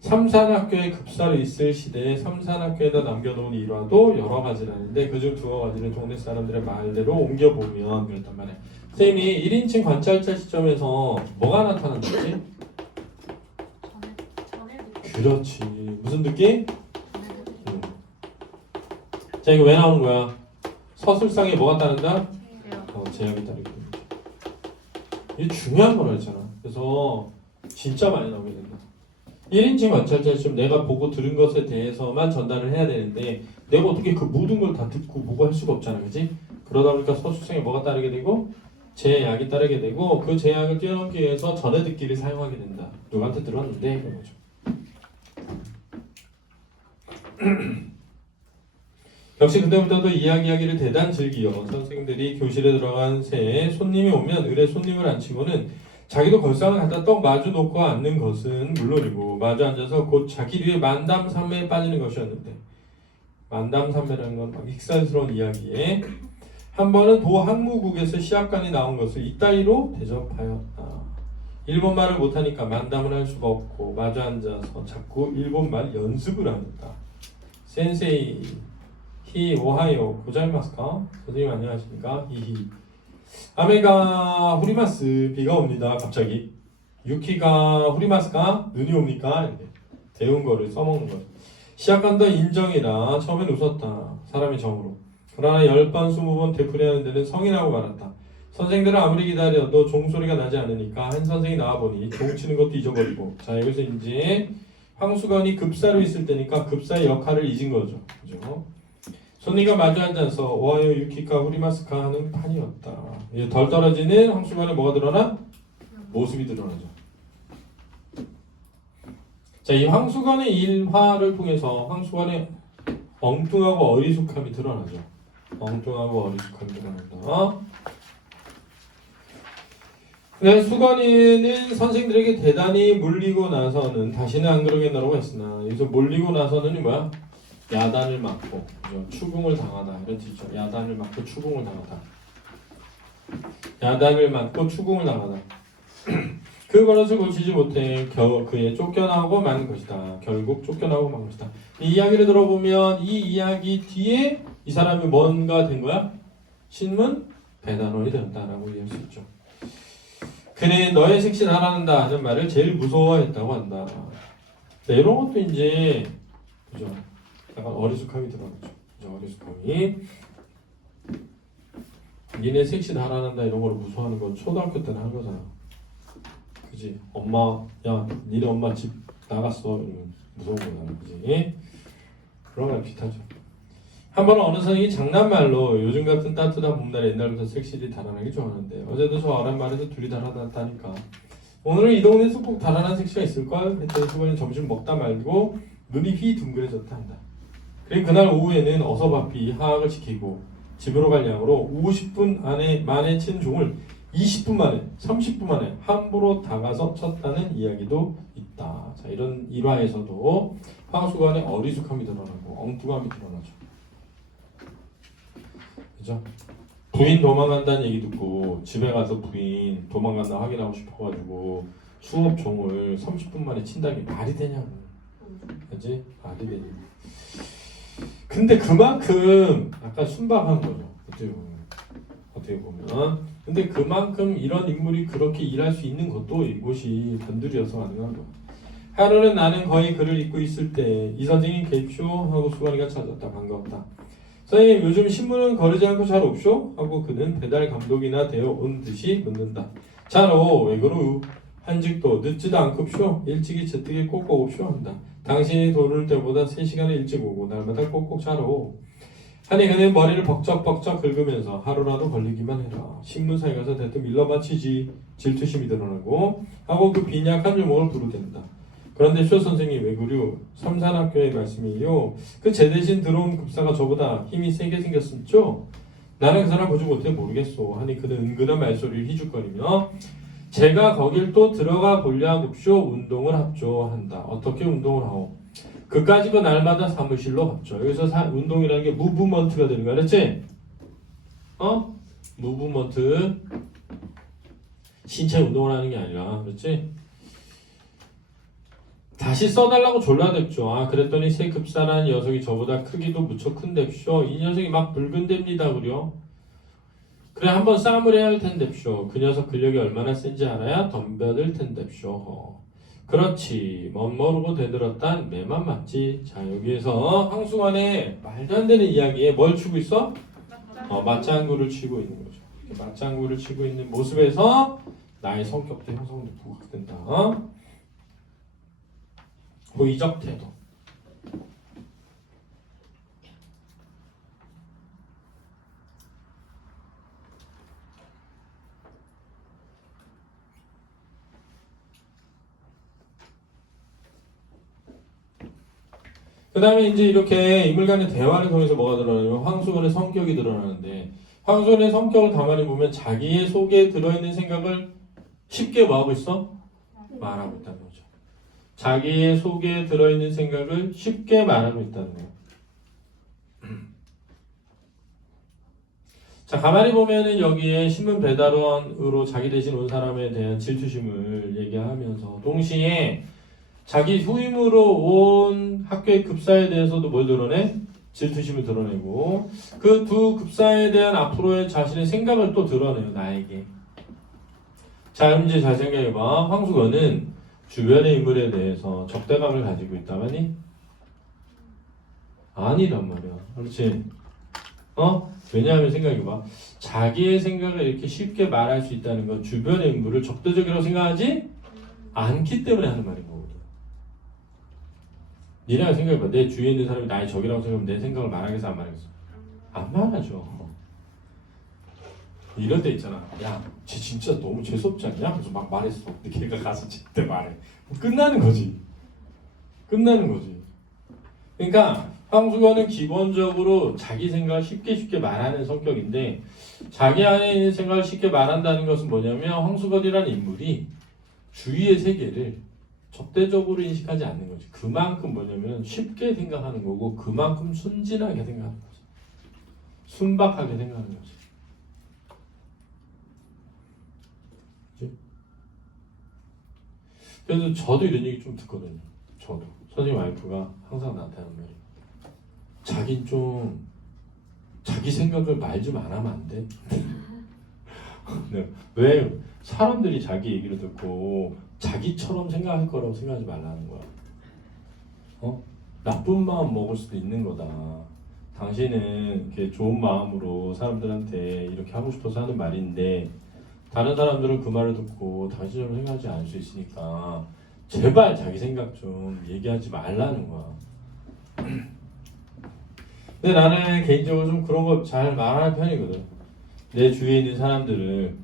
삼산학교에 급사로 있을 시대에 삼산학교에다 남겨놓은 일화도 여러 가지가 있는데 그중 두어 가지를 동네 사람들의 말대로 옮겨보면 그랬단 말이야. 선생님이 1인칭 관찰자 시점에서 뭐가 나타난다지? 그렇지. 무슨 느낌? 자, 이거 왜 나오는 거야? 서술상에 뭐가 따른다? 제약이 따르기 때문에. 이게 중요한 거라 했잖아. 그래서 진짜 많이 나오게 된다. 1인칭 관찰자 시점 내가 보고 들은 것에 대해서만 전달을 해야 되는데 내가 어떻게 그 모든 걸 다 듣고 보고 할 수가 없잖아. 그지? 그러다 보니까 서술상에 뭐가 따르게 되고 제약이 따르게 되고 그 제약을 뛰어넘기 위해서 전해 듣기를 사용하게 된다. 누구한테 들었는데 이런 거죠. 역시 그때부터도 이야기하기를 대단 즐기어 선생님들이 교실에 들어간 새에 손님이 오면 을에 손님을 앉히고는 자기도 걸상을 갖다 떡 마주 놓고 앉는 것은 물론이고 마주 앉아서 곧 자기 뒤에 만담삼매에 빠지는 것이었는데 만담삼매라는 건 막 익살스러운 이야기에 한 번은 도 항무국에서 시합관이 나온 것을 이따위로 대접하였다. 일본말을 못하니까 만담을 할 수가 없고 마주 앉아서 자꾸 일본말 연습을 합니다. 센세이 히 오하요 고자이마스까? 선생님 안녕하십니까? 히히 아메가 후리마스 비가 옵니다. 갑자기 유키가 후리마스까? 눈이 옵니까? 이렇게 배운 거를 써먹는 거죠. 시작한다 인정이라 처음엔 웃었다. 사람이 정으로. 그러나 10번 20번 되풀이하는 데는 성이라고 말한다. 선생들은 아무리 기다려도 종소리가 나지 않으니까 한 선생이 나와보니 종 치는 것도 잊어버리고 자 여기서 이제 황수건이 급사로 있을 때니까 급사의 역할을 잊은 거죠. 그죠? 손님과 마주 앉아서 오하요 유키카 후리마스카 하는 판이었다. 이제 덜 떨어지는 황수건에 뭐가 드러나? 모습이 드러나죠. 자, 이 황수건의 일화를 통해서 황수건의 엉뚱하고 어리숙함이 드러나죠. 엉뚱하고 어리숙함이 드러난다. 네, 수건이는 선생들에게 대단히 물리고 나서는 다시는 안 그러겠나라고 했으나 여기서 물리고 나서는 뭐야? 야단을 맞고 그죠? 추궁을 당하다 이런 뜻이죠. 야단을 맞고 추궁을 당하다. 야단을 맞고 추궁을 당하다. 그 버릇을 고치지 못해 그에 쫓겨나고 만 것이다. 결국 쫓겨나고 만 것이다. 이 이야기를 들어보면 이 이야기 뒤에 이 사람이 뭔가 된 거야? 신문 배단원이 되었다라고 이해할 수 있죠. 그는 너의 색신 하라는다 하는 말을 제일 무서워했다고 한다. 네, 이런 것도 이제 그죠? 약간 어리숙함이 들어가죠. 그죠? 어리숙함이. 니네 색신 하라는다 이런 걸 무서워하는 건 초등학교 때는 한 거잖아. 그지? 엄마, 야, 니네 엄마 집 나갔어. 이러면 무서운 거잖아. 그지? 그런 거랑 비슷하죠. 한 번은 어느 선생이 장난말로 요즘 같은 따뜻한 봄날에 옛날부터 색실이 달아나기 좋아하는데 어제도 저 아랫말에서 둘이 달아났다니까 오늘은 이 동네에서 꼭 달아난 색시가 있을걸? 했더니 수건이 점심 먹다 말고 눈이 휘둥그레졌다 한다. 그리고 그날 오후에는 어서 바삐 하악을 지키고 집으로 갈 양으로 50분 만에 친 종을 20분 만에 30분 만에 함부로 다가서 쳤다는 이야기도 있다. 자, 이런 일화에서도 황수관의 어리숙함이 드러나고 엉뚱함이 드러나죠. 그죠? 부인 도망간다는 얘기 듣고 집에 가서 부인 도망간다 확인하고 싶어가지고 수업 종을 30분 만에 친다는 게 말이 되냐고. 그지? 말이 되냐. 근데 그만큼 약간 순박한 거죠. 어떻게 보면. 근데 그만큼 이런 인물이 그렇게 일할 수 있는 것도 이곳이 단둘이어서 가능한 거야. 하루는 나는 거의 글을 읽고 있을 때 이 선생님 계십쇼? 하고 수건이가 찾았다. 반갑다. 선생님 요즘 신문은 거르지 않고 잘 없쇼? 하고 그는 배달 감독이나 되어 온 듯이 묻는다. 잘오 왜 그러우? 한직도 늦지도 않급쇼? 일찍이 제뜨게 꼭꼭 옵쇼? 한다. 당신이 돌을 때보다 3시간을 일찍 오고 날마다 꼭꼭 자로. 하니 그는 머리를 벅적벅적 긁으면서 하루라도 걸리기만 해라. 신문사에 가서 대뜸 일러바치지. 질투심이 드러나고 하고 그 빈약한 주먹을 부르댄다. 그런데 쇼 선생님 왜 그려? 삼산학교의 말씀이요. 그 제 대신 들어온 급사가 저보다 힘이 세게 생겼었죠? 나는 그 사람 보지 못해 모르겠소. 하니 그는 은근한 말소리를 희죽거리며 제가 거길 또 들어가 보려 합쇼. 운동을 합죠. 한다. 어떻게 운동을 하오? 그까짓 날마다 사무실로 갔죠. 여기서 운동이라는 게 무브먼트가 되는 거야. 그랬지? 무브먼트. 신체 운동을 하는 게 아니라. 그렇지? 다시 써달라고 졸라댔죠. 그랬더니 새 급사라는 녀석이 저보다 크기도 무척 큰데쇼. 이 녀석이 막 붉은댑니다. 그래 한번 싸움을 해야 할 텐데쇼. 그 녀석 근력이 얼마나 센지 알아야 덤벼들 텐데쇼. 그렇지. 멋모르고 되들었단 매만 맞지. 자 여기에서 황수관의 말도 안 되는 이야기에 뭘 치고 있어? 맞장구를 치고 있는 거죠. 이렇게 맞장구를 치고 있는 모습에서 나의 성격도 형성도 부각된다. 호의적 태도. 그 다음에 이제 이렇게 인물 간의 대화를 통해서 뭐가 드러나냐면 황수건의 성격이 드러나는데 황수건의 성격을 가만히 보면 자기의 속에 들어있는 생각을 쉽게 뭐하고 있어? 말하고 있다는 거죠. 자기의 속에 들어있는 생각을 쉽게 말하고 있다는 거예요. 자 가만히 보면은 여기에 신문 배달원으로 자기 대신 온 사람에 대한 질투심을 얘기하면서 동시에 자기 후임으로 온 학교의 급사에 대해서도 뭘 드러내? 질투심을 드러내고 그 두 급사에 대한 앞으로의 자신의 생각을 또 드러내요. 나에게. 자 그럼 이제 잘 생각해봐. 황수건은 주변의 인물에 대해서 적대감을 가지고 있다면이? 아니란 말이야. 그렇지? 왜냐하면 생각해봐. 자기의 생각을 이렇게 쉽게 말할 수 있다는 건 주변의 인물을 적대적이라고 생각하지 않기 때문에 하는 말인 거거든. 니네가 생각해봐. 내 주위에 있는 사람이 나의 적이라고 생각하면 내 생각을 말하겠어 안 말하겠어? 안 말하죠. 이럴 때 있잖아. 야, 쟤 진짜 너무 재수없지 않냐? 그래서 막 말했어. 근데 걔가 가서 제때 말해. 끝나는 거지. 끝나는 거지. 그러니까 황수건은 기본적으로 자기 생각을 쉽게 말하는 성격인데 자기 안에 있는 생각을 쉽게 말한다는 것은 뭐냐면 황수건이라는 인물이 주위의 세계를 적대적으로 인식하지 않는 거지. 그만큼 뭐냐면 쉽게 생각하는 거고 그만큼 순진하게 생각하는 거지. 순박하게 생각하는 거지. 그치? 그래서 저도 이런 얘기 좀 듣거든요. 저도. 선생님 와이프가 항상 나한테 하는 말이 자긴 좀 자기 생각을 말 좀 안 하면 안 돼? 네. 왜 사람들이 자기 얘기를 듣고 자기처럼 생각할 거라고 생각하지 말라는 거야. 나쁜 마음 먹을 수도 있는 거다. 당신은 이렇게 좋은 마음으로 사람들한테 이렇게 하고 싶어서 하는 말인데 다른 사람들은 그 말을 듣고 당신처럼 생각하지 않을 수 있으니까 제발 자기 생각 좀 얘기하지 말라는 거야. 근데 나는 개인적으로 좀 그런 거 잘 말하는 편이거든. 내 주위에 있는 사람들을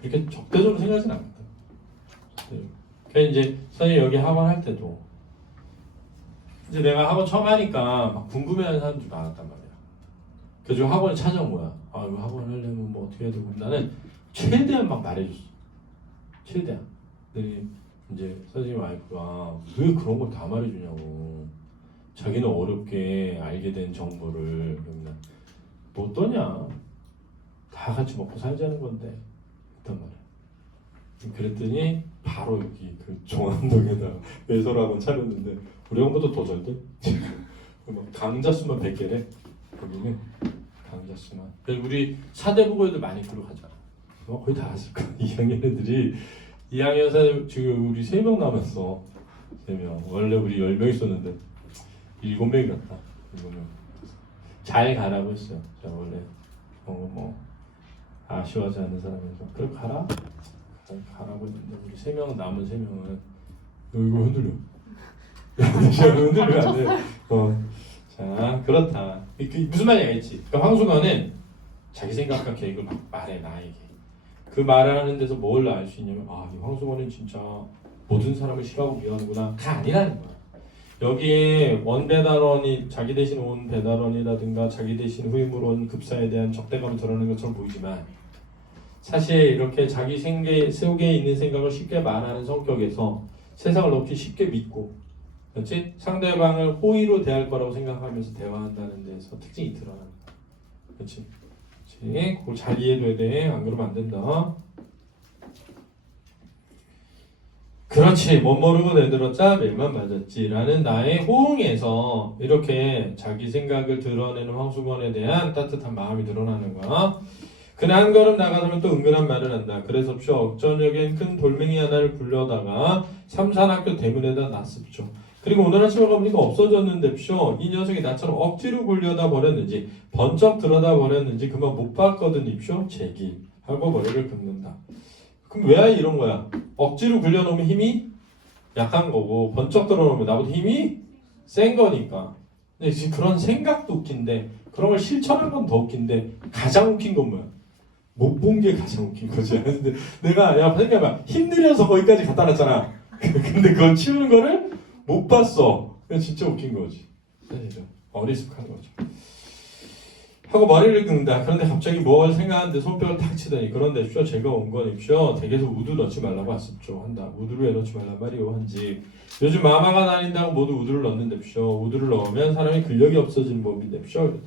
그렇게 적대적으로 생각하진 않거든. 그래서 이제 선생님 여기 학원 할 때도 이제 내가 학원 처음 하니까 막 궁금해하는 사람들이 많았단 말이야. 그래서 학원을 찾아온 거야. 이거 학원 하려면 뭐 어떻게 해야 되고 나는 최대한 막 말해줬어. 최대한. 근데 이제 선생님 와이프가 왜 그런 걸 다 말해주냐고. 자기는 어렵게 알게 된 정보를 뭐 떠냐. 다 같이 먹고 살자는 건데 했단 말이야. 그랬더니 바로 여기 그 종암동에다가 외설학원 차렸는데 우리 형보다 더 잘 돼. 강자 수만 100개래. 거기는 강자 수만. 우리 사대부고 애들 많이 끌어가잖아. 거의 다 왔을 거야. 2학년 애들이 2학년 사대 지금 우리 3명 남았어. 3명. 원래 우리 10명 있었는데 7명이 갔다. 7명. 잘 가라고 했어요. 자, 원래 뭐 아쉬워하지 않는 사람에서 그래 가라. 가라고 했는데 우리 3명 남은 3명은 이거 흔들려. 흔들리면 안 돼. 자, 그렇다. 무슨 말인지 알겠지? 그러니까 황수관은 자기 생각과 계획을 막 말해 나에게. 그 말하는 데서 뭘 알 수 있냐면 이 황수관은 진짜 모든 사람을 싫어하고 미워하는구나가 아니라는 거야. 여기에 원배달원이 자기 대신 온 배달원이라든가 자기 대신 후임으로 온 급사에 대한 적대감을 드러내는 것처럼 보이지만 사실 이렇게 자기 속에 있는 생각을 쉽게 말하는 성격에서 세상을 너무 쉽게 믿고 그렇지? 상대방을 호의로 대할 거라고 생각하면서 대화한다는 데서 특징이 드러나는 거야. 그렇지? 그걸 잘 이해해둬야 돼. 안 그러면 안 된다. 그렇지. 못 모르고 내들었자 멜만 맞았지 라는 나의 호응에서 이렇게 자기 생각을 드러내는 황수건에 대한 따뜻한 마음이 드러나는 거야. 그는 한 걸음 나가서면 또 은근한 말을 한다. 그래서쇼 억저녁엔 큰 돌멩이 하나를 굴려다가 삼산학교 대문에다 놨습죠. 그리고 오늘 아침에 가보니까 없어졌는데쇼 이 녀석이 나처럼 억지로 굴려다 버렸는지 번쩍 들어다 버렸는지 그만 못 봤거든입쇼. 제기 하고 머리를 긁는다. 그럼 왜 이런 거야? 억지로 굴려놓으면 힘이 약한 거고 번쩍 들어놓으면 나보다 힘이 센 거니까. 근데 지금 그런 생각도 웃긴데 그런 걸 실천한 건 더 웃긴데 가장 웃긴 건 뭐야? 못 본 게 가장 웃긴 거지. 근데 내가 야 생각해봐. 힘들여서 거기까지 갖다 놨잖아. 근데 그걸 치우는 거를 못 봤어. 그게 진짜 웃긴 거지. 사실은 어리숙한 거죠. 하고 머리를 긁는다. 그런데 갑자기 뭘 생각하는데 손뼉을 탁 치더니 그런데 쇼 제가 온 거니쇼 댁에서 우두 넣지 말라고 왔었죠. 한다. 우두를 왜 넣지 말란 말이오 한지. 요즘 마마가 다닌다고 모두 우두를 넣는데쇼. 우두를 넣으면 사람이 근력이 없어지는 법인데쇼.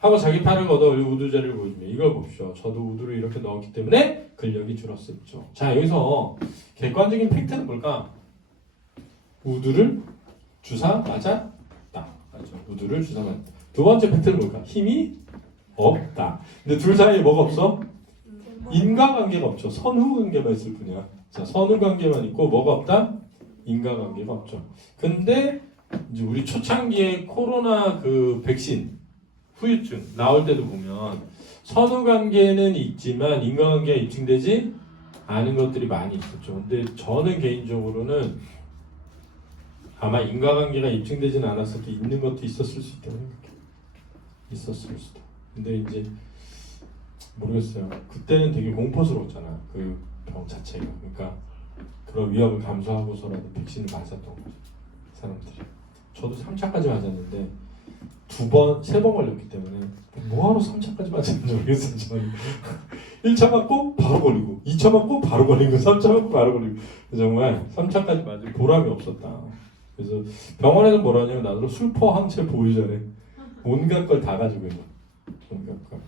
하고 자기 팔을 걷어 올려 우두제를 보여주며 이걸 봅시오. 저도 우두를 이렇게 넣었기 때문에 근력이 줄었었죠. 자 여기서 객관적인 팩트는 뭘까? 우두를 주사 맞았다. 맞죠? 우두를 주사 맞았다. 두 번째 팩트는 뭘까? 힘이 없다. 근데 둘 사이에 뭐가 없어? 인과관계가 없죠. 선후관계만 있을 뿐이야. 자, 선후관계만 있고 뭐가 없다? 인과관계가 없죠. 근데 이제 우리 초창기에 코로나 그 백신 후유증 나올 때도 보면 선후관계는 있지만 인과관계가 입증되지 않은 것들이 많이 있었죠. 근데 저는 개인적으로는 아마 인과관계가 입증되지는 않았어도 있는 것도 있었을 수 있다고 생각해요. 있었을 수도. 근데 이제 모르겠어요. 그때는 되게 공포스러웠잖아. 그 병 자체가. 그러니까 그런 위험을 감수하고서라도 백신을 맞았던 거죠. 사람들이. 저도 3차까지 맞았는데 2번, 3번 걸렸기 때문에 뭐하러 3차까지 맞았는지 모르겠어요. 저는 1차 맞고 바로 걸리고 2차 맞고 바로 걸리고 3차 맞고 바로 걸리고 정말 3차까지 맞을 보람이 없었다. 그래서 병원에서 뭐라 하냐면 나더러 술포 항체 보유자래. 온갖 걸 다 가지고 있는. 온갖 걸.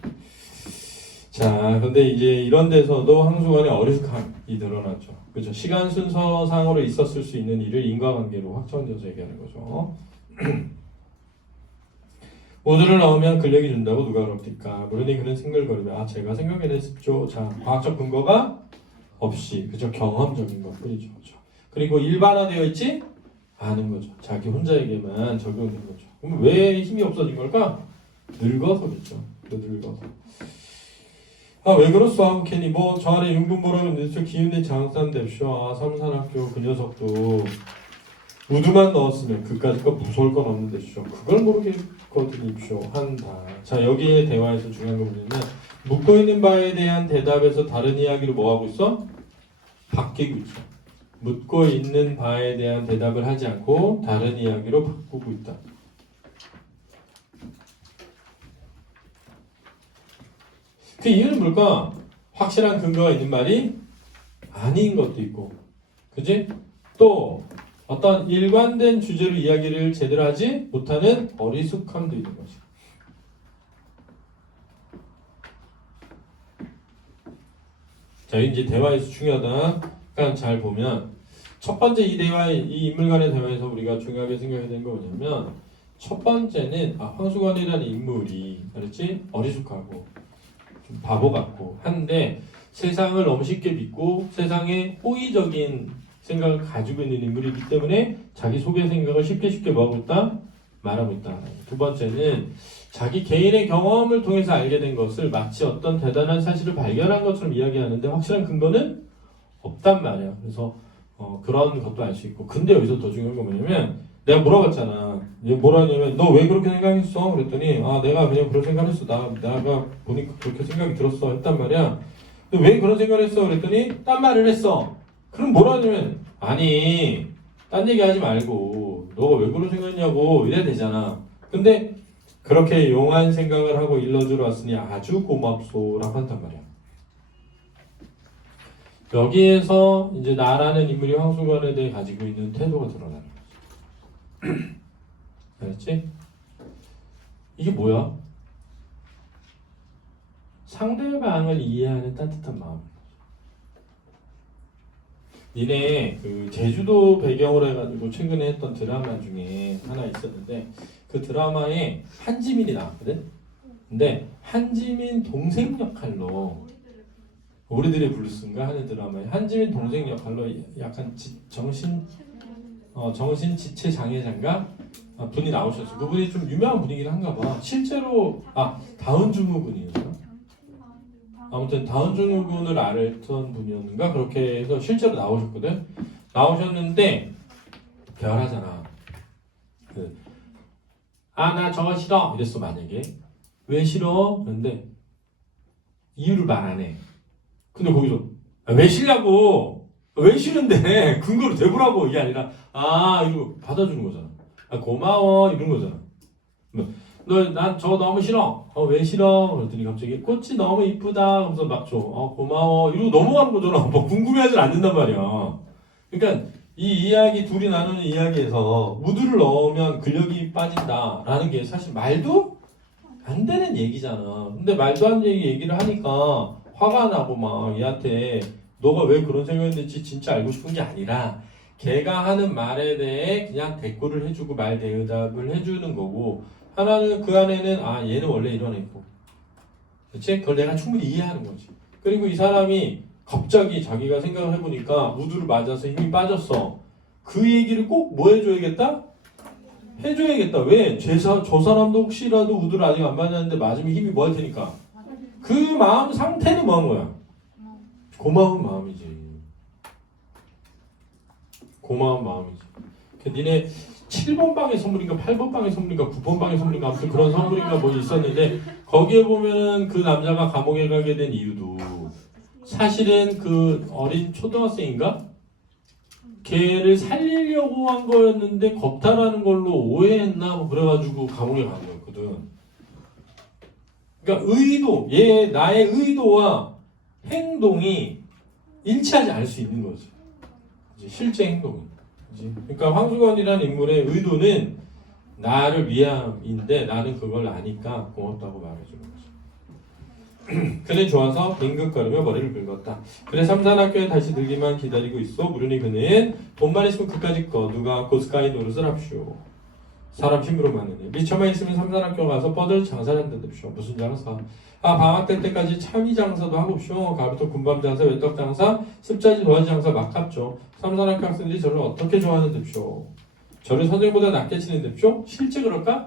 자, 근데 이제 이런 데서도 황수관의 어리숙함이 드러났죠. 그렇죠. 시간 순서상으로 있었을 수 있는 일을 인과관계로 확정지어서 얘기하는 거죠. 우두를 넣으면 근력이 준다고 누가 그럽니까? 그러니 그는 생글거리며 제가 생각해냈죠. 자, 과학적 근거가 없이 그저 경험적인 것뿐이죠. 그렇죠. 그리고 일반화되어 있지 않은 거죠. 자기 혼자에게만 적용된 거죠. 그럼 왜 힘이 없어진 걸까? 늙어서겠죠. 늙어서. 왜 그렇소 하고 캐니 저 안에 윤군보라고 있는데 기운내 장산됩쇼. 삼산학교 그 녀석도 우두만 넣었으면 그까짓 거 무서울 건 없는데 쇼. 그걸 모르겠거든요. 한다. 자 여기에 대화에서 중요한 거 뭐냐면 묻고 있는 바에 대한 대답에서 다른 이야기로 뭐 하고 있어? 바뀌고 있죠. 묻고 있는 바에 대한 대답을 하지 않고 다른 이야기로 바꾸고 있다. 그 이유는 뭘까? 확실한 근거가 있는 말이 아닌 것도 있고, 그지? 또 어떤 일관된 주제로 이야기를 제대로 하지 못하는 어리숙함도 있는 거지. 자, 이제 대화에서 중요하다. 그러니까 잘 보면 첫 번째 이 인물 간의 대화에서 우리가 중요하게 생각해야 되는 거 뭐냐면 첫 번째는 황수관이라는 인물이 그렇지 어리숙하고 좀 바보 같고 한데 세상을 너무 쉽게 믿고 세상에 호의적인 생각을 가지고 있는 인물이기 때문에 자기 속의 생각을 쉽게 뭐하고 있다? 말하고 있다. 두 번째는 자기 개인의 경험을 통해서 알게 된 것을 마치 어떤 대단한 사실을 발견한 것처럼 이야기하는데 확실한 근거는 없단 말이야. 그래서 그런 것도 알 수 있고. 근데 여기서 더 중요한 건 뭐냐면 내가 물어봤잖아. 얘 뭐라 하냐면 너 왜 그렇게 생각했어? 그랬더니 내가 그냥 그런 생각을 했어. 내가 보니까 그렇게 생각이 들었어. 했단 말이야. 근데 왜 그런 생각을 했어? 그랬더니 딴 말을 했어. 그럼 뭐라 하냐면 아니 딴 얘기 하지 말고 너가 왜 그런 생각했냐고 이래야 되잖아. 근데 그렇게 용한 생각을 하고 일러주러 왔으니 아주 고맙소라고 한단 말이야. 여기에서 이제 나라는 인물이 황수관에 대해 가지고 있는 태도가 드러나는 거지. 알았지? 이게 뭐야? 상대방을 이해하는 따뜻한 마음. 니네 그 제주도 배경으로 해가지고 최근에 했던 드라마 중에 하나 있었는데 그 드라마에 한지민이 나왔거든? 근데 한지민 동생 역할로 우리들의 블루스인가 하는 드라마에 한지민 동생 역할로 약간 정신 지체 장애자인가 분이 나오셨어. 그분이 좀 유명한 분이긴 한가 봐. 실제로 다운 증후군이었나? 아무튼 다운 증후군을 앓던 분이었는가 그렇게 해서 실제로 나오셨거든. 나오셨는데 대화하잖아. 나 저거 싫어 이랬어. 만약에 왜 싫어? 그런데 이유를 말 안 해. 근데 거기서 왜 싫냐고 왜 싫은데 근거를 대보라고 이게 아니라 이거 받아주는 거잖아. 고마워 이런 거잖아. 난 저거 너무 싫어. 왜 싫어? 그랬더니 갑자기 꽃이 너무 이쁘다. 그래서 막 줘. 고마워. 이러고 넘어가는 거잖아. 뭐 궁금해하진 않는단 말이야. 그러니까 이 이야기 둘이 나누는 이야기에서 무드를 넣으면 근력이 빠진다라는 게 사실 말도 안 되는 얘기잖아. 근데 말도 안 되는 얘기를 하니까 화가 나고 막 얘한테 너가 왜 그런 생각했는지 진짜 알고 싶은 게 아니라 걔가 하는 말에 대해 그냥 대꾸를 해주고 말 대답을 해주는 거고 하나는 그 안에는 얘는 원래 이런 애고 그치? 그걸 내가 충분히 이해하는 거지. 그리고 이 사람이 갑자기 자기가 생각을 해보니까 무드를 맞아서 힘이 빠졌어. 그 얘기를 꼭 뭐 해줘야겠다? 해줘야겠다. 왜? 저 사람도 혹시라도 우드를 아직 안 맞았는데 맞으면 힘이 뭐 할 테니까. 그 마음 상태는 뭐 한 거야? 고마운 마음이지. 고마운 마음이지. 니네 7번 방의 선물인가 8번 방의 선물인가 9번 방의 선물인가 아무튼 그런 선물인가 뭐 있었는데 거기에 보면 그 남자가 감옥에 가게 된 이유도 사실은 그 어린 초등학생인가? 걔를 살리려고 한 거였는데 겁탈하는 걸로 오해했나 뭐 그래가지고 감옥에 간 거였거든. 그러니까 나의 의도와 행동이 일치하지 않을 수 있는 거지. 실제 행동이. 그러니까 황수건이라는 인물의 의도는 나를 위함인데 나는 그걸 아니까 고맙다고 말해주는 거지. 그는 좋아서 빙긋거리며 머리를 긁었다. 그래 삼산학교에 다시 들기만 기다리고 있어. 무료니 그는 돈만 있으면 그까짓 거 누가 고스카이 노릇을 합시오. 사람 힘으로 만드네. 미쳐만 있으면 삼산학교 가서 뻗을 장사를 한다십시오. 무슨 장사? 방학 될 때까지 참이 장사도 하고 싶쇼. 가부터 군밤 장사, 외떡 장사, 습자지 도화지 장사 막 합죠. 삼산학교 학생들이 저를 어떻게 좋아하는데쇼? 저를 선생보다 낫게 치는데쇼? 실제 그럴까?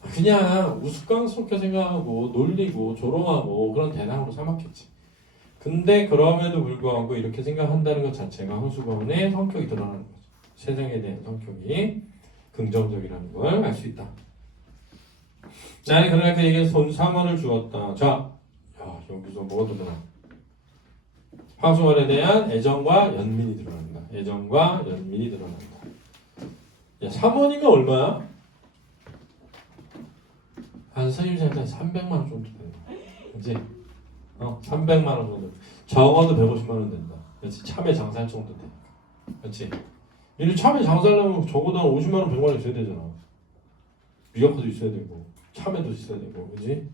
그냥 우스꽝스럽게 생각하고 놀리고 조롱하고 그런 대상으로 삼았겠지. 근데 그럼에도 불구하고 이렇게 생각한다는 것 자체가 황수건의 성격이 드러나는 거죠. 세상에 대한 성격이 긍정적이라는 걸 알 수 있다. 나는 그날 그에게 손 3원을 주었다. 자, 여기서 뭐가 드러나? 황수건에 대한 애정과 연민이 드러난다. 애정과 연민이 드러난다. 3원이면 얼마야? 선생님 생각에 300만 원 정도 된다. 그치? 300만 원 정도. 적어도 150만 원 된다. 그렇지? 참외 장사할 정도 되니까. 그렇지? 이 참외 장사하려면 적어도 50만 원, 100만 원 있어야 되잖아. 미역도 있어야 되고, 참외도 있어야 되고, 그렇지?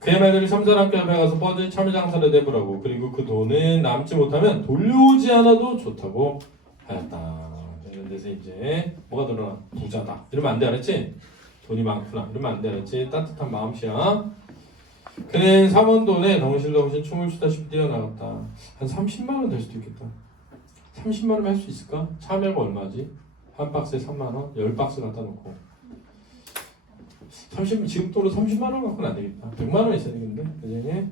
그의 말들이 삼산학교 앞에 가서 뻗은 참외 장사를 내보라고. 그리고 그 돈은 남지 못하면 돌려오지 않아도 좋다고 하였다. 이런 데서 이제 뭐가 드러나? 부자다. 이러면 안 돼, 알았지? 돈이 많구나. 이러면 안 돼, 알았지? 따뜻한 마음씨야. 그는 삼원돈에 덩실덩실 춤을 추다시피 뛰어나갔다. 한 30만 원 될 수도 있겠다. 30만 원 할 수 있을까? 참여가 얼마지? 한 박스에 3만 원? 10박스 갖다 놓고 30, 지금 돈으로 30만 원 갖고는 안 되겠다. 100만 원 있어야 되겠는데? 그지?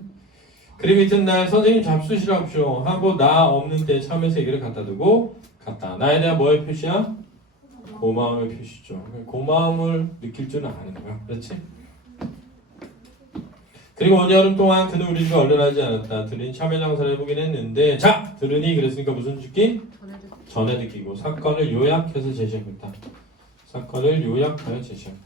그리고 이튿날 선생님 잡수시라옵쇼 하고 나 없는 때 참외 3개를 갖다 두고 갔다. 나에 대한 뭐의 표시야? 고마움의 표시죠. 고마움을 느낄 줄은 아는 거야. 그렇지? 그리고 온 여름 동안 그는 우리 집에 얼른하지 않았다. 들으니 참외 장사를 해보긴 했는데 자! 들으니 그랬으니까 무슨 듣기? 전에 듣기고 사건을 요약해서 제시하겠다. 사건을 요약하여 제시하겠다.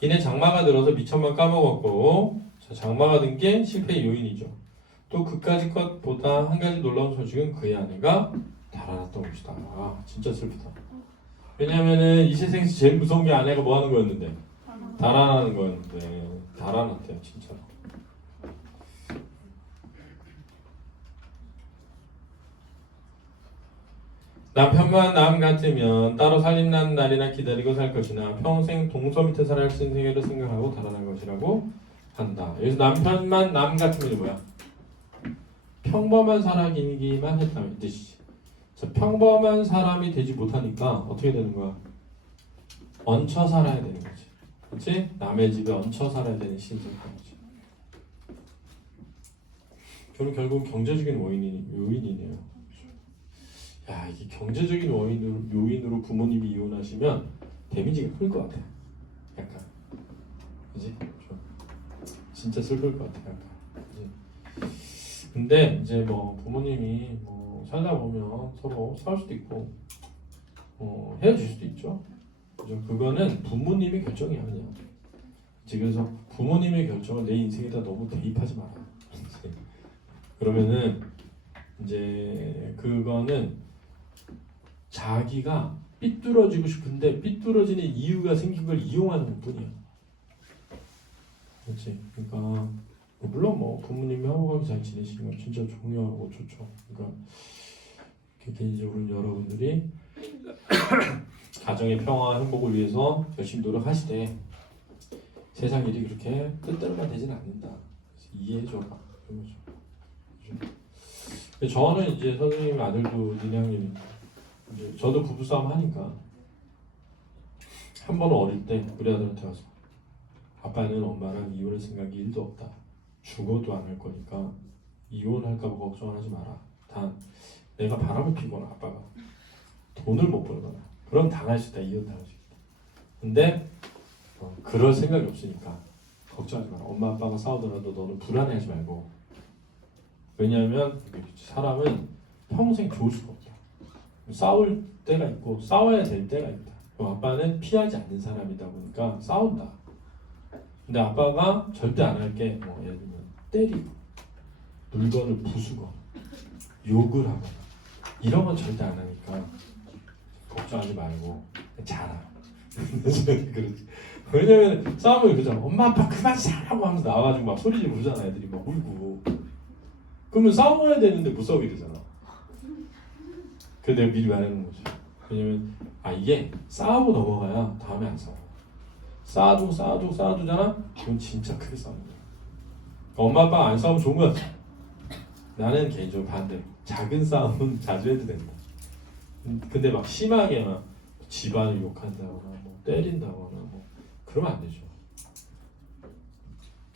이내 장마가 들어서 미천만 까먹었고 자, 장마가 든 게 실패의 요인이죠. 또 그까짓 것보다 한 가지 놀라운 소식은 그의 아내가 달아났던 것이다. 아, 진짜 슬프다. 왜냐면은 이 세상에서 제일 무서운 게 아내가 뭐 하는 거였는데 달아나는 거였는데 달아났대요 진짜. 남편만 남 같으면 따로 살림난 날이나 기다리고 살 것이나 평생 동서 밑에 살아야 할 생애를 생각하고 달아날 것이라고 한다. 여기서 남편만 남 같으면 뭐야? 평범한 사람이기만 했다는 뜻이지. 자, 평범한 사람이 되지 못하니까 어떻게 되는 거야? 얹혀 살아야 되는 거지. 그렇지? 남의 집에 얹혀 살아야 되는 신세인 거지. 저는 결국 경제적인 요인이네요. 야, 이게 경제적인 요인으로 부모님이 이혼하시면 데미지가 클 것 같아. 약간, 그지? 진짜 슬플 것 같아. 약간, 그지? 근데 이제 뭐 부모님이 뭐 살다 보면 서로 싸울 수도 있고, 헤어질 수도 있죠. 그죠? 그거는 부모님의 결정이야 그냥. 그래서 부모님의 결정을 내 인생에다 너무 대입하지 마라. 그러면은 이제 그거는 자기가 삐뚤어지고 싶은데 삐뚤어지는 이유가 생긴 걸 이용하는 것뿐이야. 그렇지? 그러니까 물론 뭐 부모님이 화목하게 잘 지내시는 건 진짜 중요하고 좋죠. 그러니까 개인적으로 여러분들이 가정의 평화와 행복을 위해서 열심히 노력하시되 세상 일이 그렇게 뜻대로만 되지는 않는다. 이해해줘라. 그런 거죠. 저는 이제 선생님 아들도 니네 이제 저도 부부싸움 하니까 한 번은 어릴 때 우리 아들한테 와서 아빠는 엄마랑 이혼할 생각이 1도 없다. 죽어도 안 할 거니까 이혼할까 봐 걱정하지 마라. 단 내가 바람을 피거나 아빠가 돈을 못 벌거나 그럼 당할 수 있다. 이혼 당할 수 있다. 근데 그럴 생각이 없으니까 걱정하지 마라. 엄마 아빠가 싸우더라도 너는 불안해하지 말고. 왜냐하면 사람은 평생 좋을 수가 없다. 싸울 때가 있고 싸워야 될 때가 있다. 아빠는 피하지 않는 사람이다 보니까 싸운다. 근데 아빠가 절대 안 할 게 뭐 예를 들면 때리고 물건을 부수고 욕을 하거나 이런 건 절대 안 하니까 걱정하지 말고 자라. 그렇지. 왜냐면 싸우면 그러잖아. 엄마 아빠 그만 싸라고 하면서 나와가지고 막 소리 지르고 그러잖아. 애들이 막 울고. 그러면 싸워야 되는데 못 싸우게 되잖아. 그래서 내가 미리 말하는 거지. 왜냐면 이게 싸우고 넘어가야 다음에 안 싸워. 쌓아두잖아? 그건 진짜 크게 싸우는 거야. 엄마 아빠가 안 싸우면 좋은 거 같아. 나는 개인적으로 반대로 작은 싸움은 자주 해도 된다. 근데 막 심하게 막 집안을 욕한다거나 뭐 때린다거나 뭐 그러면 안 되죠.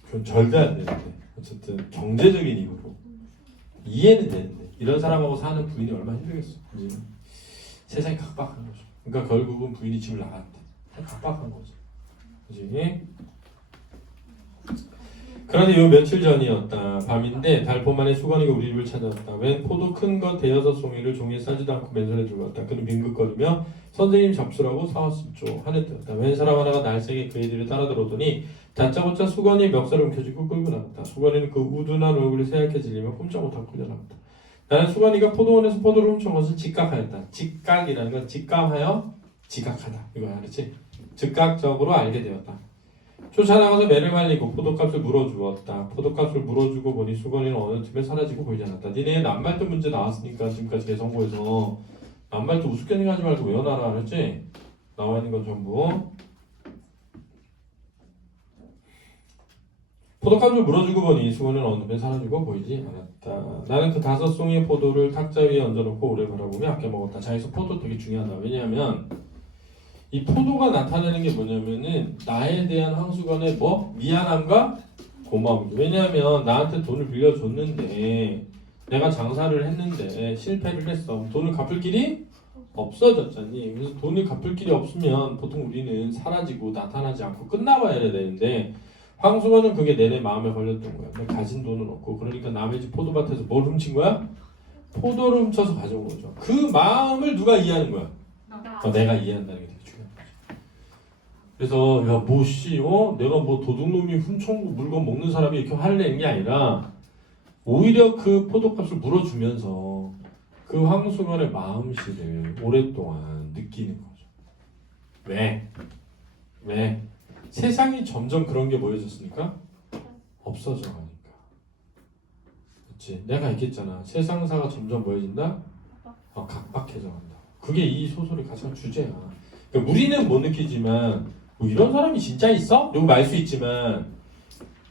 그건 절대 안 되는데 어쨌든 경제적인 이유로 이해는 되는데 이런 사람하고 사는 부인이 얼마나 힘들겠어. 그지? 세상이 각박한 거죠. 그러니까 결국은 부인이 집을 나간대. 각박한 거죠. 그지? 그런데 요 며칠 전이었다. 밤인데 달포만에 수건이가 우리 집을 찾아왔다. 웬 포도 큰 것 대여섯 송이를 종이에 싸지도 않고 맨손에 들고 왔다. 그는 빙긋거리며 선생님 잡수라고 사왔었죠. 하늘 뜨었다. 웬 사람 하나가 날쌔게 그의 뒤를 따라 들어오더니 다짜고짜 수건이 멱살을 움켜쥐고 끌고 나갔다. 수건이는 그 우둔한 얼굴이 새하얗게 질리며 꼼짝 못하고 끌려나갔다. 나는 수건이가 포도원에서 포도를 훔쳐온 것을 직각하였다. 직각이라는 건 직감하여 지각하다. 이거야, 그렇지? 즉각적으로 알게 되었다. 쫓아나가서 매를 말리고 포도값을 물어주었다. 포도값을 물어주고 보니 수건이는 어느 틈에 사라지고 보이지 않았다. 니네 남발도 문제 나왔으니까 지금까지 개성고에서 남발도 우습게 생각하지 말고 외워놔라 그랬지? 나와 있는 건 전부 포도값을 물어주고 보니 수건은 어느 배 사라지고 보이지 않았다. 나는 그 5송이의 포도를 탁자 위에 얹어놓고 오래 바라보며 아껴 먹었다. 자, 여기서 포도 되게 중요하다. 왜냐하면 이 포도가 나타내는 게 뭐냐면은 나에 대한 황수건의 뭐? 미안함과 고마움이죠. 왜냐하면 나한테 돈을 빌려줬는데 내가 장사를 했는데 실패를 했어. 돈을 갚을 길이 없어졌잖니. 그래서 돈을 갚을 길이 없으면 보통 우리는 사라지고 나타나지 않고 끝나봐야 되는데 황수건은 그게 내내 마음에 걸렸던 거야. 내가 가진 돈은 없고 그러니까 남의 집 포도밭에서 뭘 훔친 거야? 포도를 훔쳐서 가져온 거죠. 그 마음을 누가 이해하는 거야? 내가 이해한다는 게 되게 중요한 거죠. 그래서 야 뭐씨 내가 뭐 도둑놈이 훔쳐온 물건 먹는 사람이 이렇게 화를 내는 게 아니라 오히려 그 포도값을 물어주면서 그 황수건의 마음씨를 오랫동안 느끼는 거죠. 왜? 세상이 점점 그런 게 뭐해졌으니까? 없어져 가니까. 그렇지? 내가 얘기했잖아. 세상사가 점점 뭐해진다? 각박해져 간다. 그게 이 소설의 가장 주제야. 그러니까 우리는 못 느끼지만 뭐 이런 사람이 진짜 있어? 이러고 말 수 있지만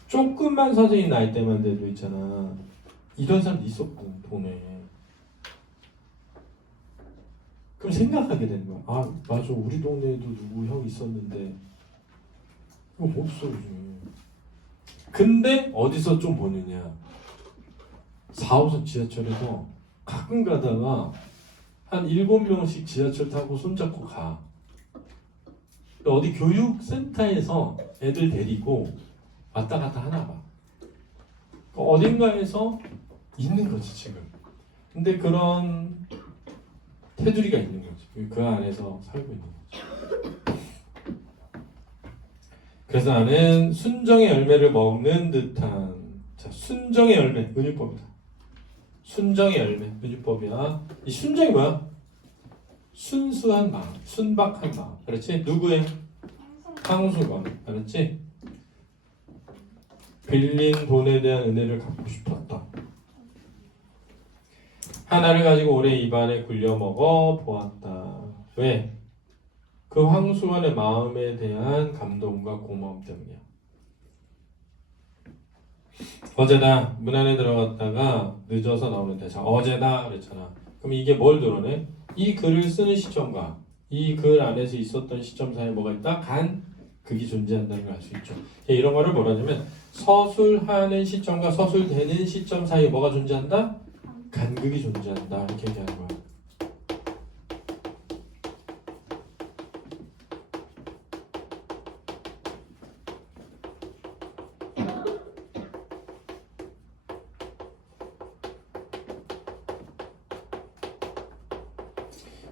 조금만 서적인 나이 때만 돼도 있잖아. 이런 사람도 있었고 돈에. 그럼 생각하게 되는 거야. 아 맞아 우리 동네에도 누구 형 있었는데 이거 없어 요즘. 근데 어디서 좀 보느냐. 4호선 지하철에서 가끔 가다가 한 7명씩 지하철 타고 손잡고 가. 어디 교육센터에서 애들 데리고 왔다 갔다 하나 봐. 어딘가에서 있는 거지 지금. 근데 그런 테두리가 있는 거지. 그 안에서 살고 있는 거지. 그래서 나는 순정의 열매를 먹는 듯한 순정의 열매 은유법이다. 순정의 열매 은유법이야. 이 순정이 뭐야? 순수한 마음, 순박한 마음. 그렇지? 누구의? 황수건. 알았지? 빌린 돈에 대한 은혜를 갚고 싶었다. 하나를 가지고 오래 입안에 굴려 먹어 보았다. 왜? 그 황수원의 마음에 대한 감동과 고마움 때문이야. 어제다 문 안에 들어갔다가 늦어서 나오는데 자 어제다 그랬잖아. 그럼 이게 뭘 드러내? 이 글을 쓰는 시점과 이 글 안에서 있었던 시점 사이에 뭐가 있다? 간극이 존재한다는 걸 알 수 있죠. 이런 거를 뭐라 하냐면 서술하는 시점과 서술되는 시점 사이에 뭐가 존재한다? 간극이 존재한다. 이렇게 얘기하는 거야.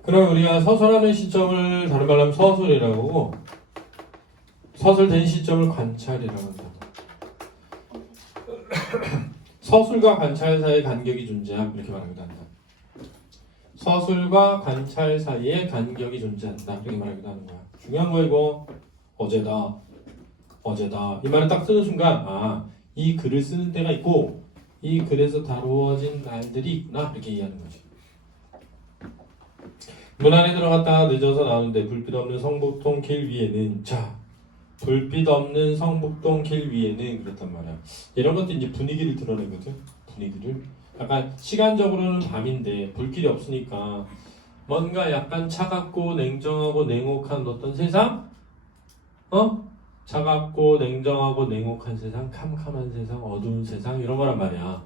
그럼 우리가 서술하는 시점을 다른 말로 하면 서술이라고 하고 서술된 시점을 관찰이라고 한다. 서술과 관찰 사이에 간격이 존재함 이렇게 말하기도 한다. 서술과 관찰 사이에 간격이 존재한다 이렇게 말하기도 하는 거야. 중요한 거 이거 어제다 이 말을 딱 쓰는 순간 이 글을 쓰는 때가 있고 이 글에서 다루어진 날들이 있구나 이렇게 이해하는 거지. 문 안에 들어갔다가 늦어서 나오는데 불빛 없는 성북동 길 위에는 불빛 없는 성북동 길 위에는 그랬단 말이야. 이런 것도 이제 분위기를 드러내거든. 분위기를 약간 시간적으로는 밤인데 불길이 없으니까 뭔가 약간 차갑고 냉정하고 냉혹한 어떤 세상? 차갑고 냉정하고 냉혹한 세상, 캄캄한 세상, 어두운 세상 이런 거란 말이야.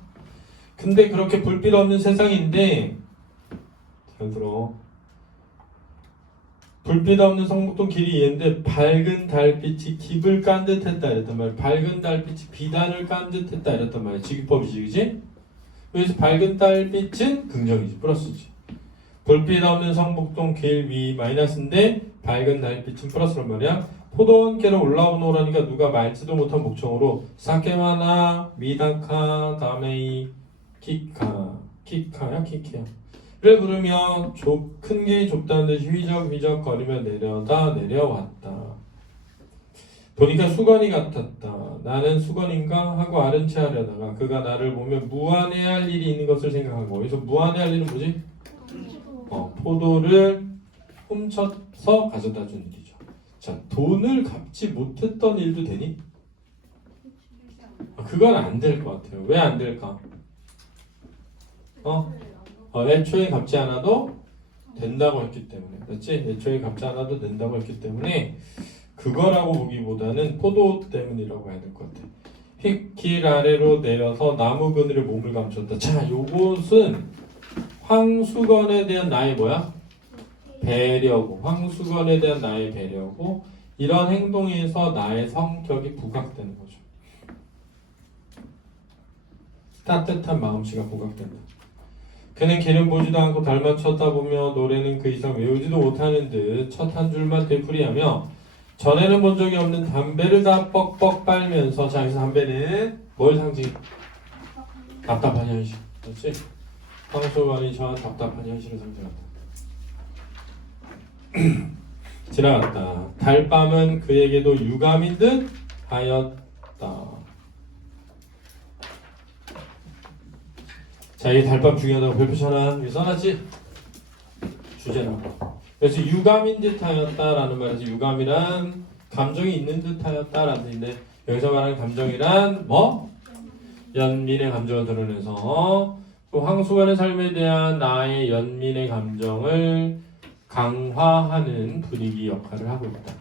근데 그렇게 불빛 없는 세상인데 잘 들어. 불빛 없는 성북동 길이 이해인데 밝은 달빛이 깁을 깐 듯했다 이랬단 말이야. 밝은 달빛이 비단을 깐 듯했다 이랬단 말이야. 직유법이지, 그지? 그래서 밝은 달빛은 긍정이지, 플러스지. 불빛 없는 성북동 길 위 마이너스인데 밝은 달빛은 플러스란 말이야. 포도원께로 올라오노라니까 누가 말지도 못한 목청으로 사케마나 미다카 다메이 키카야 키키야 를 부르며 큰 길이 좁다는 듯이 휘적휘적 거리며 내려왔다. 보니까 수건이 같았다. 나는 수건인가 하고 아른 채 하려다가 그가 나를 보면 무안해야 할 일이 있는 것을 생각하고 여기서 무안해야 할 일은 뭐지? 포도를 훔쳐서 가져다 준 일이죠. 자, 돈을 갚지 못했던 일도 되니? 그건 안 될 것 같아요. 왜 안 될까? 애초에 갚지 않아도 된다고 했기 때문에, 그렇지? 애초에 갚지 않아도 된다고 했기 때문에 그거라고 보기보다는 포도 때문이라고 해야 될 것 같아. 휙길 아래로 내려서 나무 그늘에 몸을 감췄다. 자, 요것은 황수건에 대한 나의 뭐야? 배려고, 황수건에 대한 나의 배려고, 이런 행동에서 나의 성격이 부각되는 거죠. 따뜻한 마음씨가 부각된다. 그는 길은 보지도 않고 달만 쳐다보며 노래는 그 이상 외우지도 못하는 듯 첫 한 줄만 되풀이하며 전에는 본 적이 없는 담배를 다 뻑뻑 빨면서, 자, 여기서 담배는 뭘 상징? 답답한 현실. 그렇지? 황소관이 저한 답답한 현실을 상징한다. 지나갔다. 달밤은 그에게도 유감인 듯 하였다. 자, 이 달밤 중요하다고 별표잖아. 여기 써놨지? 주제라고. 그래서 유감인 듯하였다라는 말에서 유감이란 감정이 있는 듯하였다라는 뜻인데, 여기서 말하는 감정이란 뭐? 연민의 감정을 드러내서 또 황수관의 삶에 대한 나의 연민의 감정을 강화하는 분위기 역할을 하고 있다.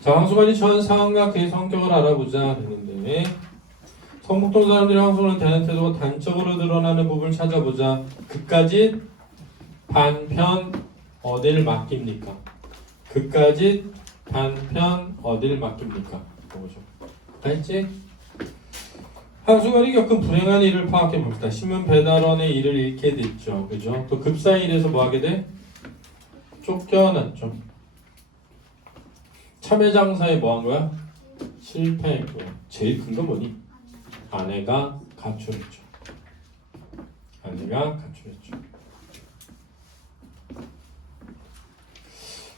자, 황수관이 처한 상황과 그의 성격을 알아보자 했는데, 성북동 사람들이 황수관을 대하는 태도가 단적으로 드러나는 부분을 찾아보자. 그까짓 반편 어딜 맡깁니까? 그까짓 반편 어딜 맡깁니까? 보죠. 알지? 황수관이 겪은 불행한 일을 파악해 봅시다. 신문 배달원의 일을 잃게 됐죠. 그죠? 또 급사의 일에서 뭐 하게 돼? 쫓겨났죠. 참외 장사에 뭐 한 거야? 실패했고요. 제일 큰 건 뭐니? 아내가 가출했죠. 아내가 가출했죠.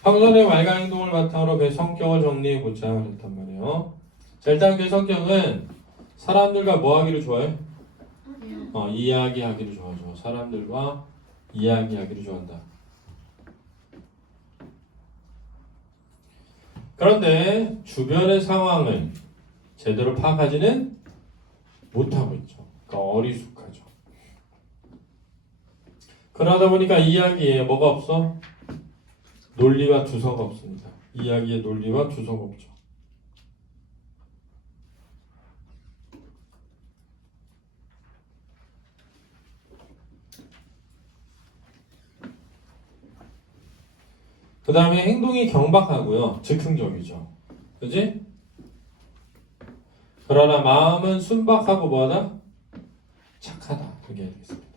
황선의 말과 행동을 바탕으로 그의 성격을 정리해보자 그랬단 말이에요. 자, 일단 그의 성격은 사람들과 뭐 하기를 좋아해? 이야기하기를 좋아하죠. 사람들과 이야기하기를 좋아한다. 그런데 주변의 상황을 제대로 파악하지는 못하고 있죠. 그러니까 어리숙하죠. 그러다 보니까 이야기에 뭐가 없어? 논리와 주서가 없습니다. 이야기에 논리와 주서가 없죠. 그 다음에 행동이 경박하고요. 즉흥적이죠. 그지? 그러나 마음은 순박하고 뭐하다? 착하다. 그렇게 해야 되겠습니다.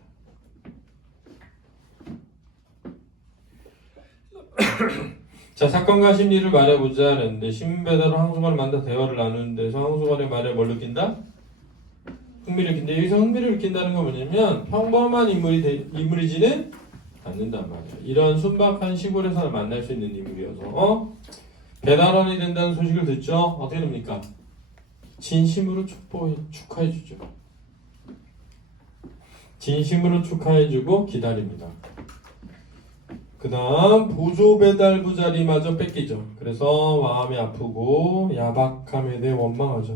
자, 사건과 심리를 말해보자 그랬는데, 신배대로 황수관을 만나 대화를 나누는 데서 황수관의 말에 뭘 느낀다? 흥미를 느낀다. 여기서 흥미를 느낀다는 건 뭐냐면 평범한 인물이지는 않는단 말이야. 이런 순박한 시골에서 만날 수 있는 인물이어서 배달원이 된다는 소식을 듣죠. 어떻게 됩니까? 진심으로 축하해주죠. 진심으로 축하해주고 기다립니다. 그 다음 보조배달부 자리마저 뺏기죠. 그래서 마음이 아프고 야박함에 대해 원망하죠.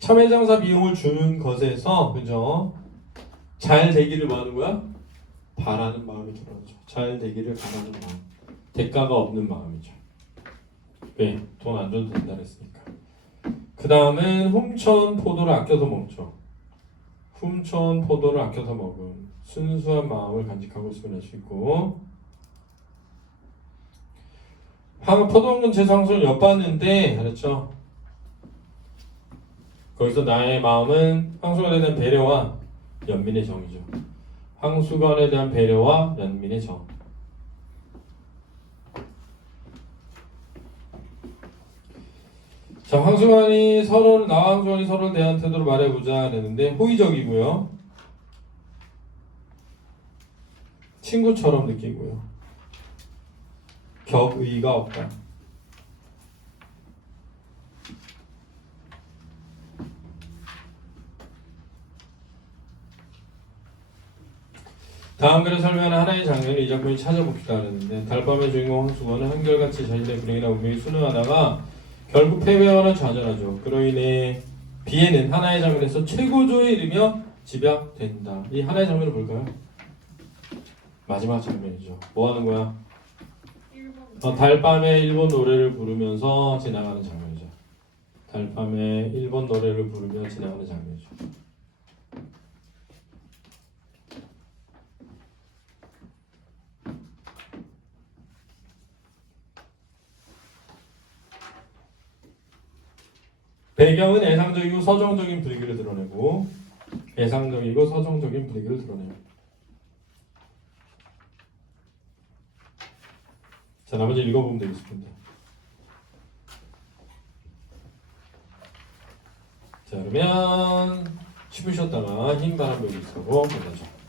참외장사 비용을 주는 것에서 그죠? 잘 되기를 뭐하는 거야? 바라는 마음이 들어오죠. 잘 되기를 바라는 마음. 대가가 없는 마음이죠. 왜? 돈 안 줘도 된다 그랬으니까. 그 다음은 훔쳐온 포도를 아껴서 먹죠. 훔쳐온 포도를 아껴서 먹은 순수한 마음을 간직하고 있음을 알 수 있고, 포도원근 제상소를 엿봤는데 그렇죠. 거기서 나의 마음은 황수관에 대한 배려와 연민의 정이죠. 황수관에 대한 배려와 연민의 정. 자, 나와 황수관이 서로를 대한 태도를 말해보자 그랬는데, 호의적이고요. 친구처럼 느끼고요. 격의가 없다. 다음 글에 설명하는 하나의 장면을 이 작품이 찾아봅시다 그랬는데 달밤의 주인공 황수건은 한결같이 자신의 불행이나 운명이 순응하다가 결국 패배와는 좌절하죠. 그로 인해 비에는 하나의 장면에서 최고조에 이르며 집약된다. 이 하나의 장면을 볼까요? 마지막 장면이죠. 뭐 하는 거야? 1번. 달밤에 일본 노래를 부르면서 지나가는 장면이죠. 달밤에 일본 노래를 부르며 지나가는 장면이죠. 배경은 애상적이고 서정적인 분위기를 드러내고 애상적이고 서정적인 분위기를 드러내요. 자, 나머지 읽어보면 되겠습니다. 자, 그러면 춤을 쉬었다가 흰 바람 불기 쓰고 끝나죠.